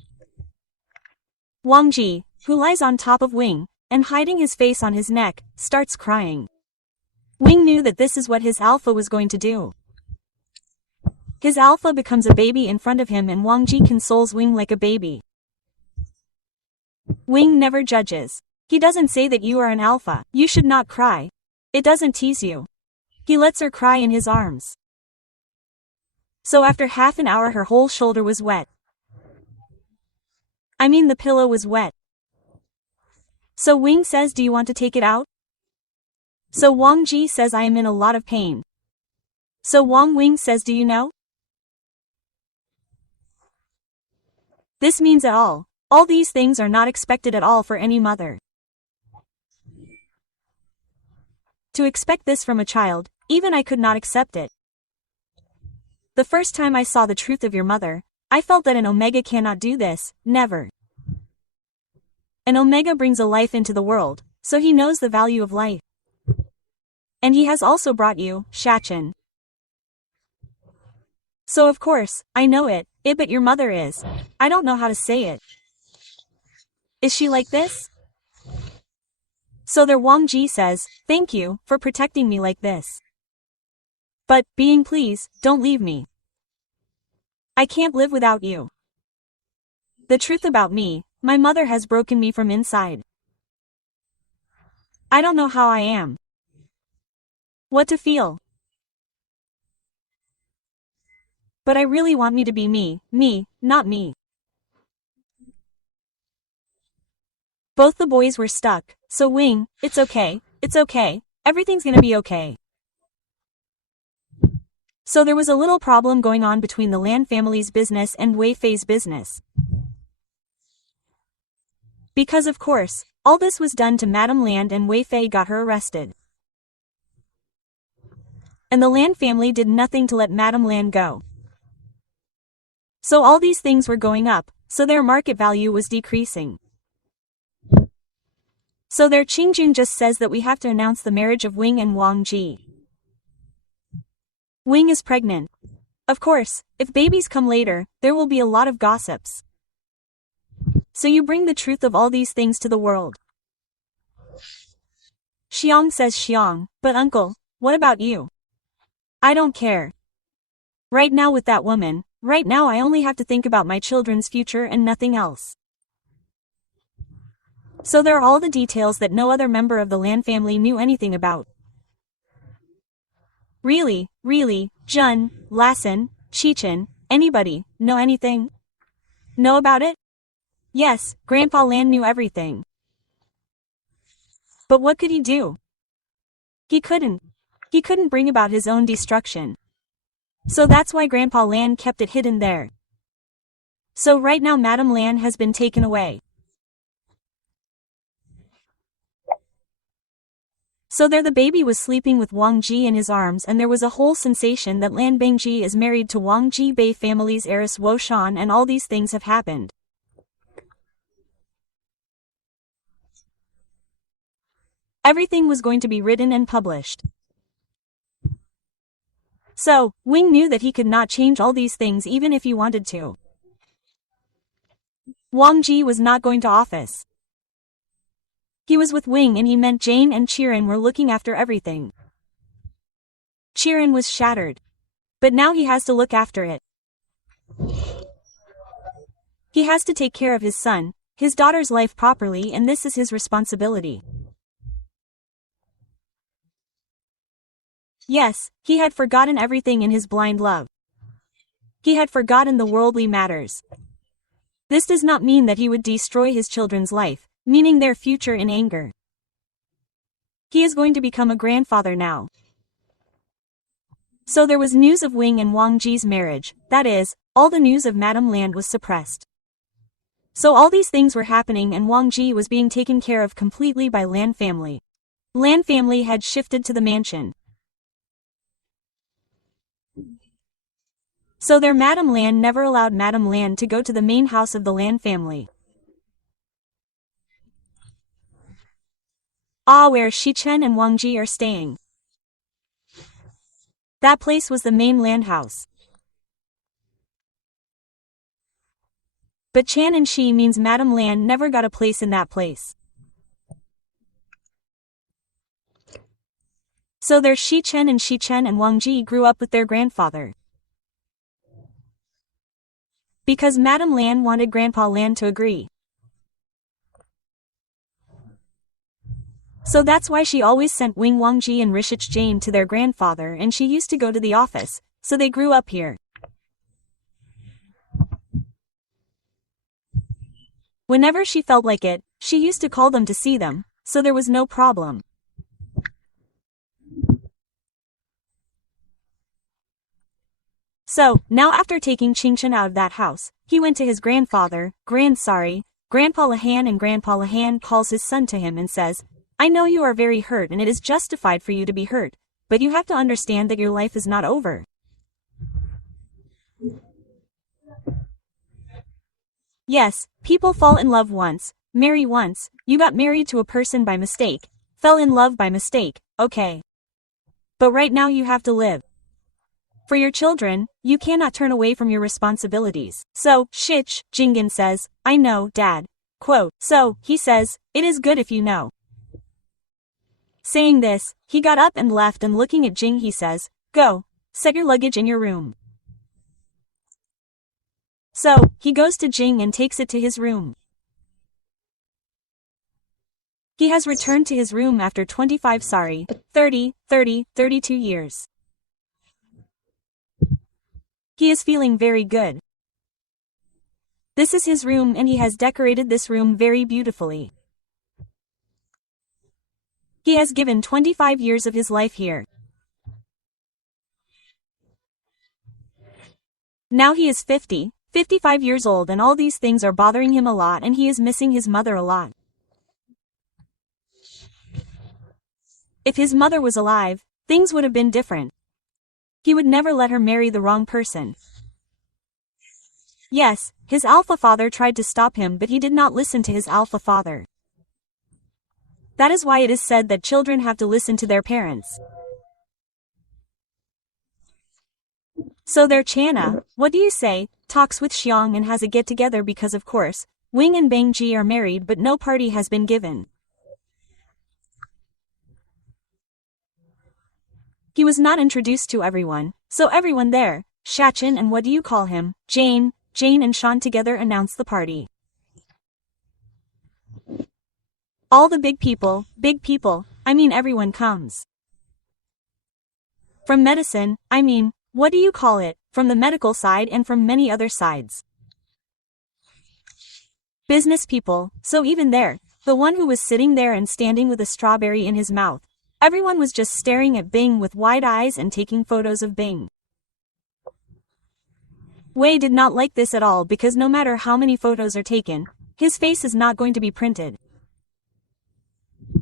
Wang Ji, who lies on top of Wing, and hiding his face on his neck, starts crying. Wing knew that this is what his alpha was going to do. His alpha becomes a baby in front of him and Wang Ji consoles Wing like a baby. Wing never judges. He doesn't say that you are an alpha, you should not cry. It doesn't tease you. He lets her cry in his arms. So after half an hour her whole shoulder was wet. I mean the pillow was wet. So Wing says, do you want to take it out? So Wang Ji says I am in a lot of pain. So Wang Wing says, do you know? This means at all. All these things are not expected at all for any mother. To expect this from a child, even I could not accept it. The first time I saw the truth of your mother, I felt that an Omega cannot do this, never. An Omega brings a life into the world, so he knows the value of life. And he has also brought you, Shachin. So of course, I know it, but your mother is. I don't know how to say it. Is she like this? So there Wang Ji says, thank you, for protecting me like this. But, being please, don't leave me. I can't live without you. The truth about me, my mother has broken me from inside. I don't know how I am. What to feel. But I really want me to be me, not me. Both the boys were stuck, so Wing, it's okay, everything's gonna be okay. So there was a little problem going on between the Lan family's business and Wei Fei's business. Because of course, all this was done to Madame Lan and Wei Fei got her arrested. And the Lan family did nothing to let Madame Lan go. So all these things were going up, so their market value was decreasing. So their Qingjun just says that we have to announce the marriage of Wing and Wang Ji. Wing is pregnant. Of course, if babies come later, there will be a lot of gossips. So you bring the truth of all these things to the world. Xiang says Xiang, but uncle, what about you? I don't care. Right now with that woman, right now I only have to think about my children's future and nothing else. So there are all the details that no other member of the Lan family knew anything about. Really, Jun, Lassen, Chichin, anybody, know anything? Know about it? Yes, Grandpa Lan knew everything. But what could he do? He couldn't bring about his own destruction. So that's why Grandpa Lan kept it hidden there. So right now Madame Lan has been taken away. So there the baby was sleeping with Wang Ji in his arms and there was a whole sensation that Lan Bangji is married to Wang Ji Bei family's heiress Woshan and all these things have happened. Everything was going to be written and published. So, Wing knew that he could not change all these things even if he wanted to. Wang Ji was not going to office. He was with Wing and he meant Jane and Chirin were looking after everything. Chirin was shattered. But now he has to look after it. He has to take care of his son, his daughter's life properly and this is his responsibility. Yes, he had forgotten everything in his blind love. He had forgotten the worldly matters. This does not mean that he would destroy his children's life, meaning their future in anger. He is going to become a grandfather now. So there was news of Wing and Wang Ji's marriage, that is, all the news of Madame Land was suppressed. So all these things were happening and Wang Ji was being taken care of completely by Land family. Land family had shifted to the mansion. So their Madame Land never allowed Madame Land to go to the main house of the Land family. Where Shi Chen and Wang Ji are staying. That place was the main Land house. But Chan and Shi means Madame Land never got a place in that place. So their Shi Chen and Wang Ji grew up with their grandfather. Because Madame Land wanted Grandpa Land to agree. So that's why she always sent Wing Wang Ji and Rishich Jane to their grandfather and she used to go to the office, so they grew up here. Whenever she felt like it, she used to call them to see them, so there was no problem. So, now after taking Qingchen out of that house, he went to his grandfather, Grandpa Lahan, and Grandpa Lahan calls his son to him and says, I know you are very hurt and it is justified for you to be hurt, but you have to understand that your life is not over. Yes, people fall in love once, marry once, you got married to a person by mistake, fell in love by mistake, okay. But right now you have to live. For your children, you cannot turn away from your responsibilities. So, Shich, Jingin says, I know, Dad. Quote, so, he says, it is good if you know. Saying this, he got up and left and looking at Jing he says, go, set your luggage in your room. So, he goes to Jing and takes it to his room. He has returned to his room after 32 years. He is feeling very good. This is his room and he has decorated this room very beautifully. He has given 25 years of his life here. Now he is 55 years old and all these things are bothering him a lot and he is missing his mother a lot. If his mother was alive, things would have been different. He would never let her marry the wrong person. Yes, his alpha father tried to stop him but he did not listen to his alpha father. That is why it is said that children have to listen to their parents. So their Channa, what do you say, talks with Xiang and has a get-together because of course, Wing and Bang Ji are married but no party has been given. He was not introduced to everyone, so everyone there, Shachin and what do you call him, Jane and Sean together announced the party. All the big people, I mean everyone comes. From medicine, I mean, what do you call it, from the medical side and from many other sides. Business people, so even there, the one who was sitting there and standing with a strawberry in his mouth, everyone was just staring at Bing with wide eyes and taking photos of Bing. Wei did not like this at all because no matter how many photos are taken, his face is not going to be printed.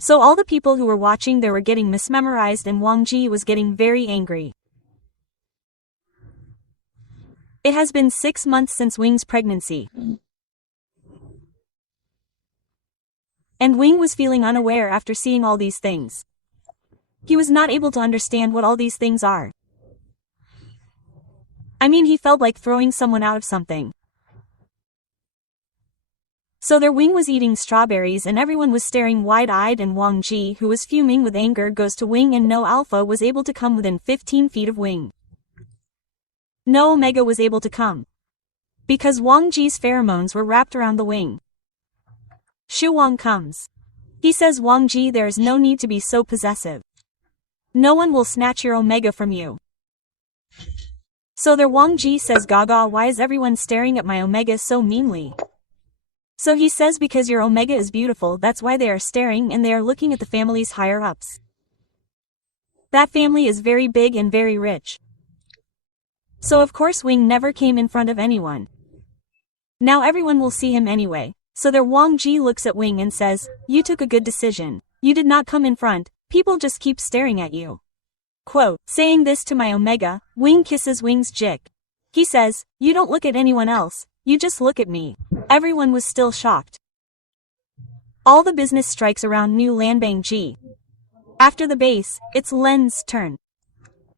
So all the people who were watching there were getting mismemorized and Wang Ji was getting very angry. It has been 6 months since Wing's pregnancy. And Wing was feeling unaware after seeing all these things. He was not able to understand what all these things are. I mean he felt like throwing someone out of something. So their Wing was eating strawberries and everyone was staring wide-eyed and Wang Ji, who was fuming with anger, goes to Wing and no Alpha was able to come within 15 feet of Wing. No Omega was able to come. Because Wang Ji's pheromones were wrapped around the Wing. Shu Wang comes. He says Wang Ji there is no need to be so possessive. No one will snatch your Omega from you. So their Wang Ji says, Gaga, why is everyone staring at my Omega so meanly? So he says, because your Omega is beautiful, that's why they are staring, and they are looking at the family's higher ups. That family is very big and very rich. So of course Wing never came in front of anyone. Now everyone will see him anyway. So their Wang Ji looks at Wing and says, you took a good decision. You did not come in front, people just keep staring at you. Quote, saying this to my Omega, Wing kisses Wing's jik. He says, you don't look at anyone else, you just look at me. Everyone was still shocked. All the business strikes around new Lanbang Ji. After the base, it's Len's turn.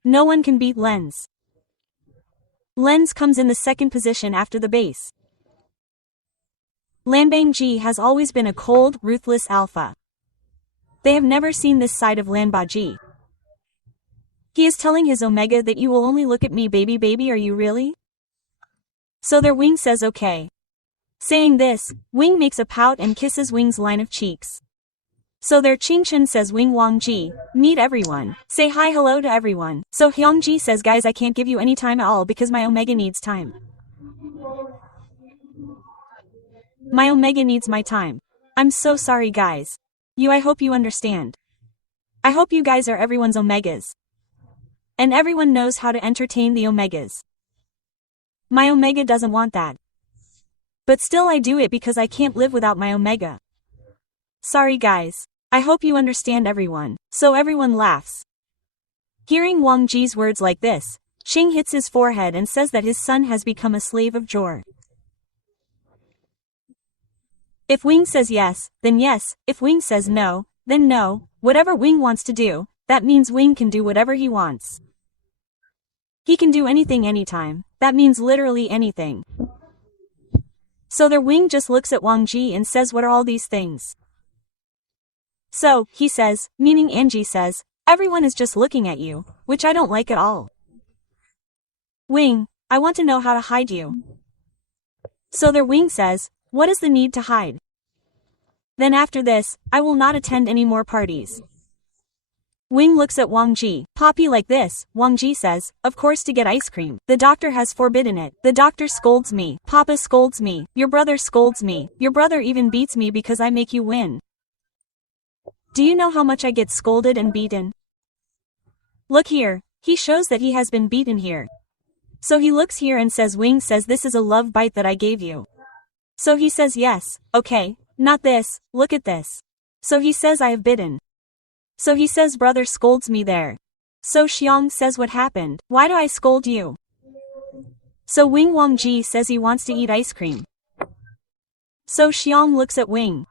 No one can beat Len's. Len's comes in the second position after the base. Lanbang Ji has always been a cold, ruthless alpha. They have never seen this side of Lanba Ji. He is telling his Omega that you will only look at me, baby, are you really? So their Wing says okay. Saying this, Wing makes a pout and kisses Wing's line of cheeks. So their Qingchen says, Wing Wang Ji, meet everyone. Say hi hello to everyone. So Hyung Ji says, guys, I can't give you any time at all because my Omega needs time. My Omega needs my time. I'm so sorry guys. I hope you understand. I hope you guys are everyone's Omegas. And everyone knows how to entertain the Omegas. My Omega doesn't want that. But still I do it because I can't live without my Omega. Sorry guys. I hope you understand everyone. So everyone laughs. Hearing Wang Ji's words like this, Xing hits his forehead and says that his son has become a slave of Jor. If Wing says yes, then yes. If Wing says no, then no. Whatever Wing wants to do, that means Wing can do whatever he wants. He can do anything anytime. That means literally anything. So their Wing just looks at Wang Ji and says, what are all these things? So, he says, meaning Angie says, everyone is just looking at you, which I don't like at all. Wing, I want to know how to hide you. So their Wing says, what is the need to hide? Then after this, I will not attend any more parties. Wing looks at Wang Ji. Poppy like this, Wang Ji says, of course to get ice cream. The doctor has forbidden it. The doctor scolds me. Papa scolds me. Your brother scolds me. Your brother even beats me because I make you win. Do you know how much I get scolded and beaten? Look here, he shows that he has been beaten here. So he looks here and says, Wing says this is a love bite that I gave you. So he says yes, okay, not this, look at this. So he says I have bitten. So he says brother scolds me there. So Xiang says what happened, why do I scold you? So Wing Wang Ji says he wants to eat ice cream. So Xiang looks at Wing.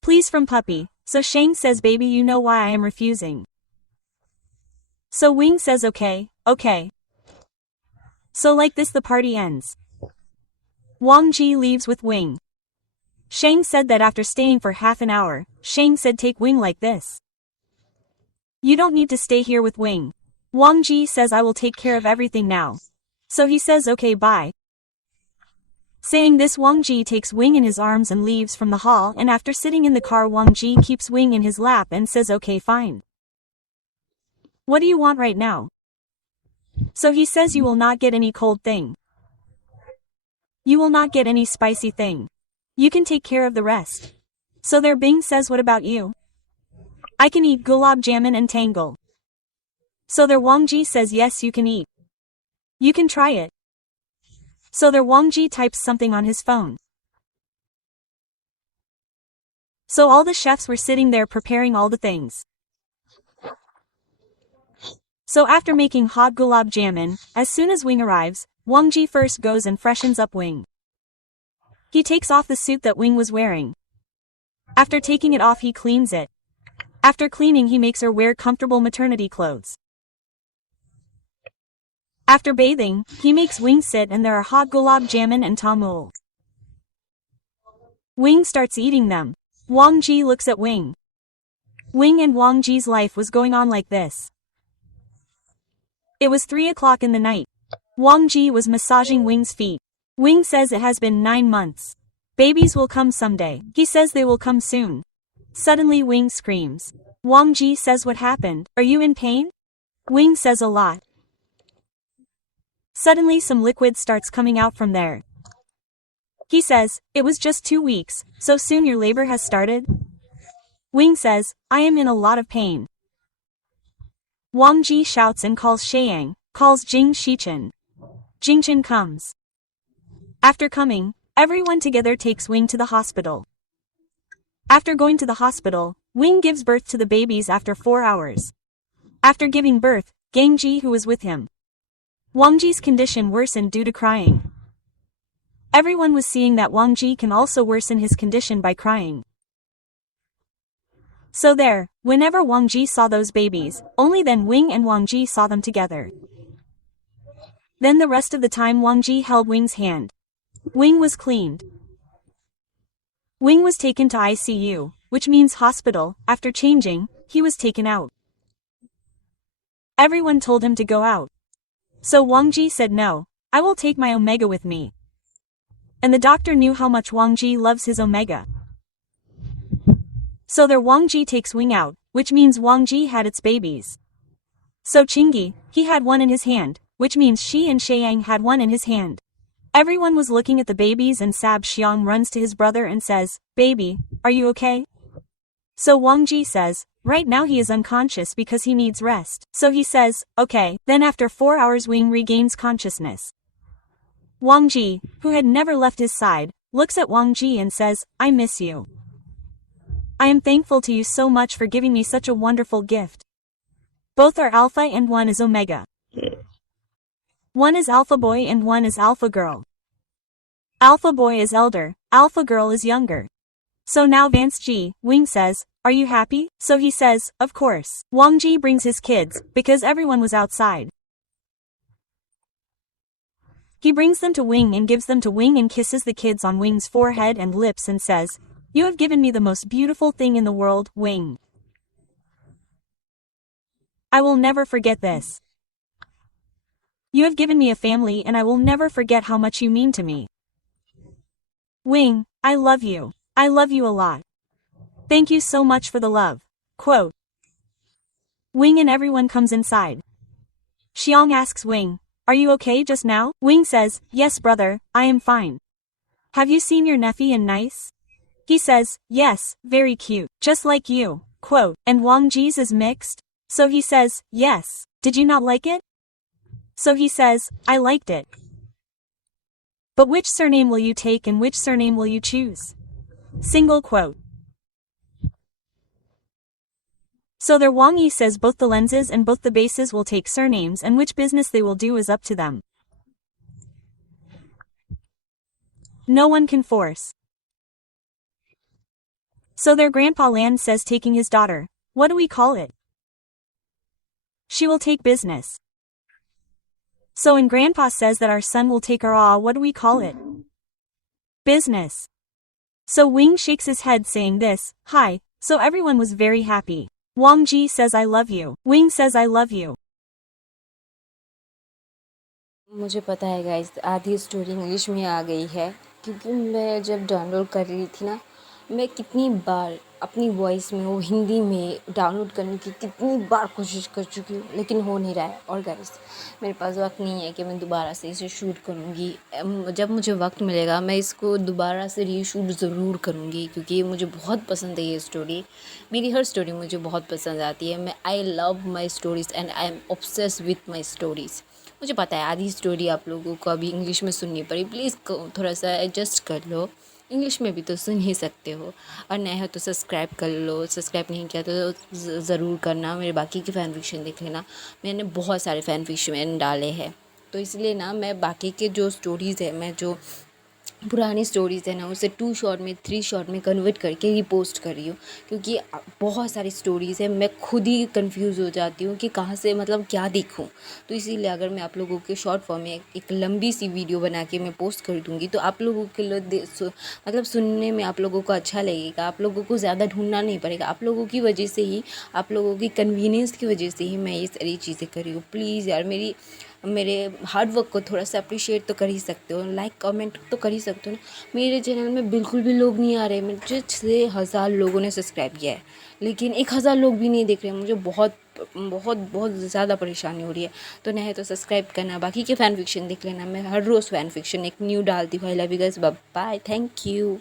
Please from puppy. So Shang says baby you know why I am refusing. So Wing says okay, okay. So like this the party ends. Wang Ji leaves with Wing. Shang said that after staying for half an hour, Shang said take Wing like this. You don't need to stay here with Wing. Wang Ji says I will take care of everything now. So he says okay bye. Saying this Wang Ji takes Wing in his arms and leaves from the hall, and after sitting in the car Wang Ji keeps Wing in his lap and says okay fine. What do you want right now? So he says you will not get any cold thing. You will not get any spicy thing. You can take care of the rest. So their Bing says what about you? I can eat gulab jamun and tangle. So their Wang Ji says yes you can eat. You can try it. So their Wang Ji types something on his phone. So all the chefs were sitting there preparing all the things. So after making hot gulab jamun, as soon as Wing arrives, Wang Ji first goes and freshens up Wing. He takes off the suit that Wing was wearing. After taking it off he cleans it. After cleaning he makes her wear comfortable maternity clothes. After bathing, he makes Wing sit and there are hot gulab jamun and tamul. Wing starts eating them. Wang Ji looks at Wing. Wing and Wang Ji's life was going on like this. It was 3 o'clock in the night. Wang Ji was massaging Wing's feet. Wing says it has been 9 months. Babies will come someday. He says they will come soon. Suddenly Wing screams. Wang Ji says what happened? Are you in pain? Wing says a lot. Suddenly some liquid starts coming out from there. He says, "It was just 2 weeks, so soon your labor has started?" Wing says, "I am in a lot of pain." Wang Ji shouts and calls Sheyang, calls Jing Shichen. Jingchen comes. After coming, everyone together takes Wing to the hospital. After going to the hospital, Wing gives birth to the babies after 4 hours. After giving birth, Gang Ji who was with him. Wang Ji's condition worsened due to crying. Everyone was seeing that Wang Ji can also worsen his condition by crying. So there, whenever Wang Ji saw those babies, only then Wing and Wang Ji saw them together. Then the rest of the time Wang Ji held Wing's hand. Wing was cleaned. Wing was taken to ICU, which means hospital. After changing, he was taken out. Everyone told him to go out. So Wang Ji said no, I will take my Omega with me. And the doctor knew how much Wang Ji loves his Omega. So there Wang Ji takes Wing out, which means Wang Ji had its babies. So Chingy, he had one in his hand, which means she and Sheyang had one in his hand. Everyone was looking at the babies and Sab Xiang runs to his brother and says, "Baby, are you okay?" So Wang Ji says, right now he is unconscious because he needs rest. So he says, okay. Then after 4 hours Wing regains consciousness. Wang Ji, who had never left his side, looks at Wang Ji and says, "I miss you. I am thankful to you so much for giving me such a wonderful gift." Both are Alpha and one is Omega. One is Alpha Boy and one is Alpha Girl. Alpha Boy is elder, Alpha Girl is younger. So now Vance Ji, Wing says, "Are you happy?" So he says, "Of course." Wang Ji brings his kids, because everyone was outside. He brings them to Wing and gives them to Wing and kisses the kids on Wing's forehead and lips and says, "You have given me the most beautiful thing in the world, Wing. I will never forget this. You have given me a family and I will never forget how much you mean to me. Wing, I love you. I love you a lot. Thank you so much for the love." Quote. Wing and everyone comes inside. Xiang asks Wing, "Are you okay just now?" Wing says, "Yes brother, I am fine. Have you seen your nephew and nice?" He says, "Yes, very cute, just like you." Quote. And Wang Ji's is mixed? So he says, "Yes. Did you not like it?" So he says, "I liked it. But which surname will you take and which surname will you choose?" Single quote. So there Wang Yi says both the lenses and both the bases will take surnames and which business they will do is up to them. No one can force. So their Grandpa Land says taking his daughter, what do we call it? She will take business. So and Grandpa says that our son will take our what do we call it? Business. So Wing shakes his head saying this, hi, so everyone was very happy. Wang Ji says I love you. Wing says I love you. मुझे पता है guys आधी story English में आ गई है क्योंकि मैं जब डाउनलोड कर रही थी ना मैं कितनी बार अपनी वॉइस में वो हिंदी में डाउनलोड करने की कितनी बार कोशिश कर चुकी हूँ लेकिन हो नहीं रहा है। और गाइस मेरे पास वक्त नहीं है कि मैं दोबारा से इसे शूट करूँगी। जब मुझे वक्त मिलेगा मैं इसको दोबारा से रीशूट ज़रूर करूँगी क्योंकि मुझे बहुत पसंद है ये स्टोरी। मेरी हर स्टोरी मुझे बहुत पसंद आती है। मैं I love my stories and I am obsessed with my stories. मुझे पता है आधी स्टोरी आप लोगों को अभी इंग्लिश में सुननी पड़ी, प्लीज़ थोड़ा सा एडजस्ट कर लो, इंग्लिश में भी तो सुन ही सकते हो। और नए हो तो सब्सक्राइब कर लो, सब्सक्राइब नहीं किया तो ज़रूर करना। मेरे बाकी के फ़ैन फिक्शन देख लेना, मैंने बहुत सारे फ़ैन फिक्शन डाले हैं तो इसलिए ना मैं बाकी के जो स्टोरीज़ है मैं जो पुरानी स्टोरीज़ है ना उसे 2 शॉट में 3 शॉट में कन्वर्ट करके रीपोस्ट कर रही हूँ क्योंकि बहुत सारी स्टोरीज़ है मैं खुद ही कंफ्यूज हो जाती हूँ कि कहाँ से मतलब क्या देखूँ। तो इसीलिए अगर मैं आप लोगों के शॉर्ट फॉर्म में एक लंबी सी वीडियो बना के मैं पोस्ट कर दूँगी तो आप लोगों के लिए मतलब सुनने में आप लोगों को अच्छा लगेगा, आप लोगों को ज़्यादा ढूंढना नहीं पड़ेगा। आप लोगों की वजह से ही, आप लोगों की कन्वीनियंस की वजह से ही मैं ये सारी चीज़ें कर रही हूँ। प्लीज़ यार मेरी मेरे हार्ड वर्क को थोड़ा सा अप्रिशिएट तो कर ही सकते हो, लाइक कमेंट तो कर ही सकते हो ना। मेरे चैनल में बिल्कुल भी लोग नहीं आ रहे, मुझे 6,000 लोगों ने सब्सक्राइब किया है लेकिन 1,000 लोग भी नहीं देख रहे हैं। मुझे बहुत बहुत बहुत ज़्यादा परेशानी हो रही है। तो नहीं तो सब्सक्राइब करना, बाकी के फ़ैन फिक्शन देख लेना। मैं हर रोज़ फ़ैन फिक्शन एक न्यू डालती हूँ। I love you guys, bye, thank you.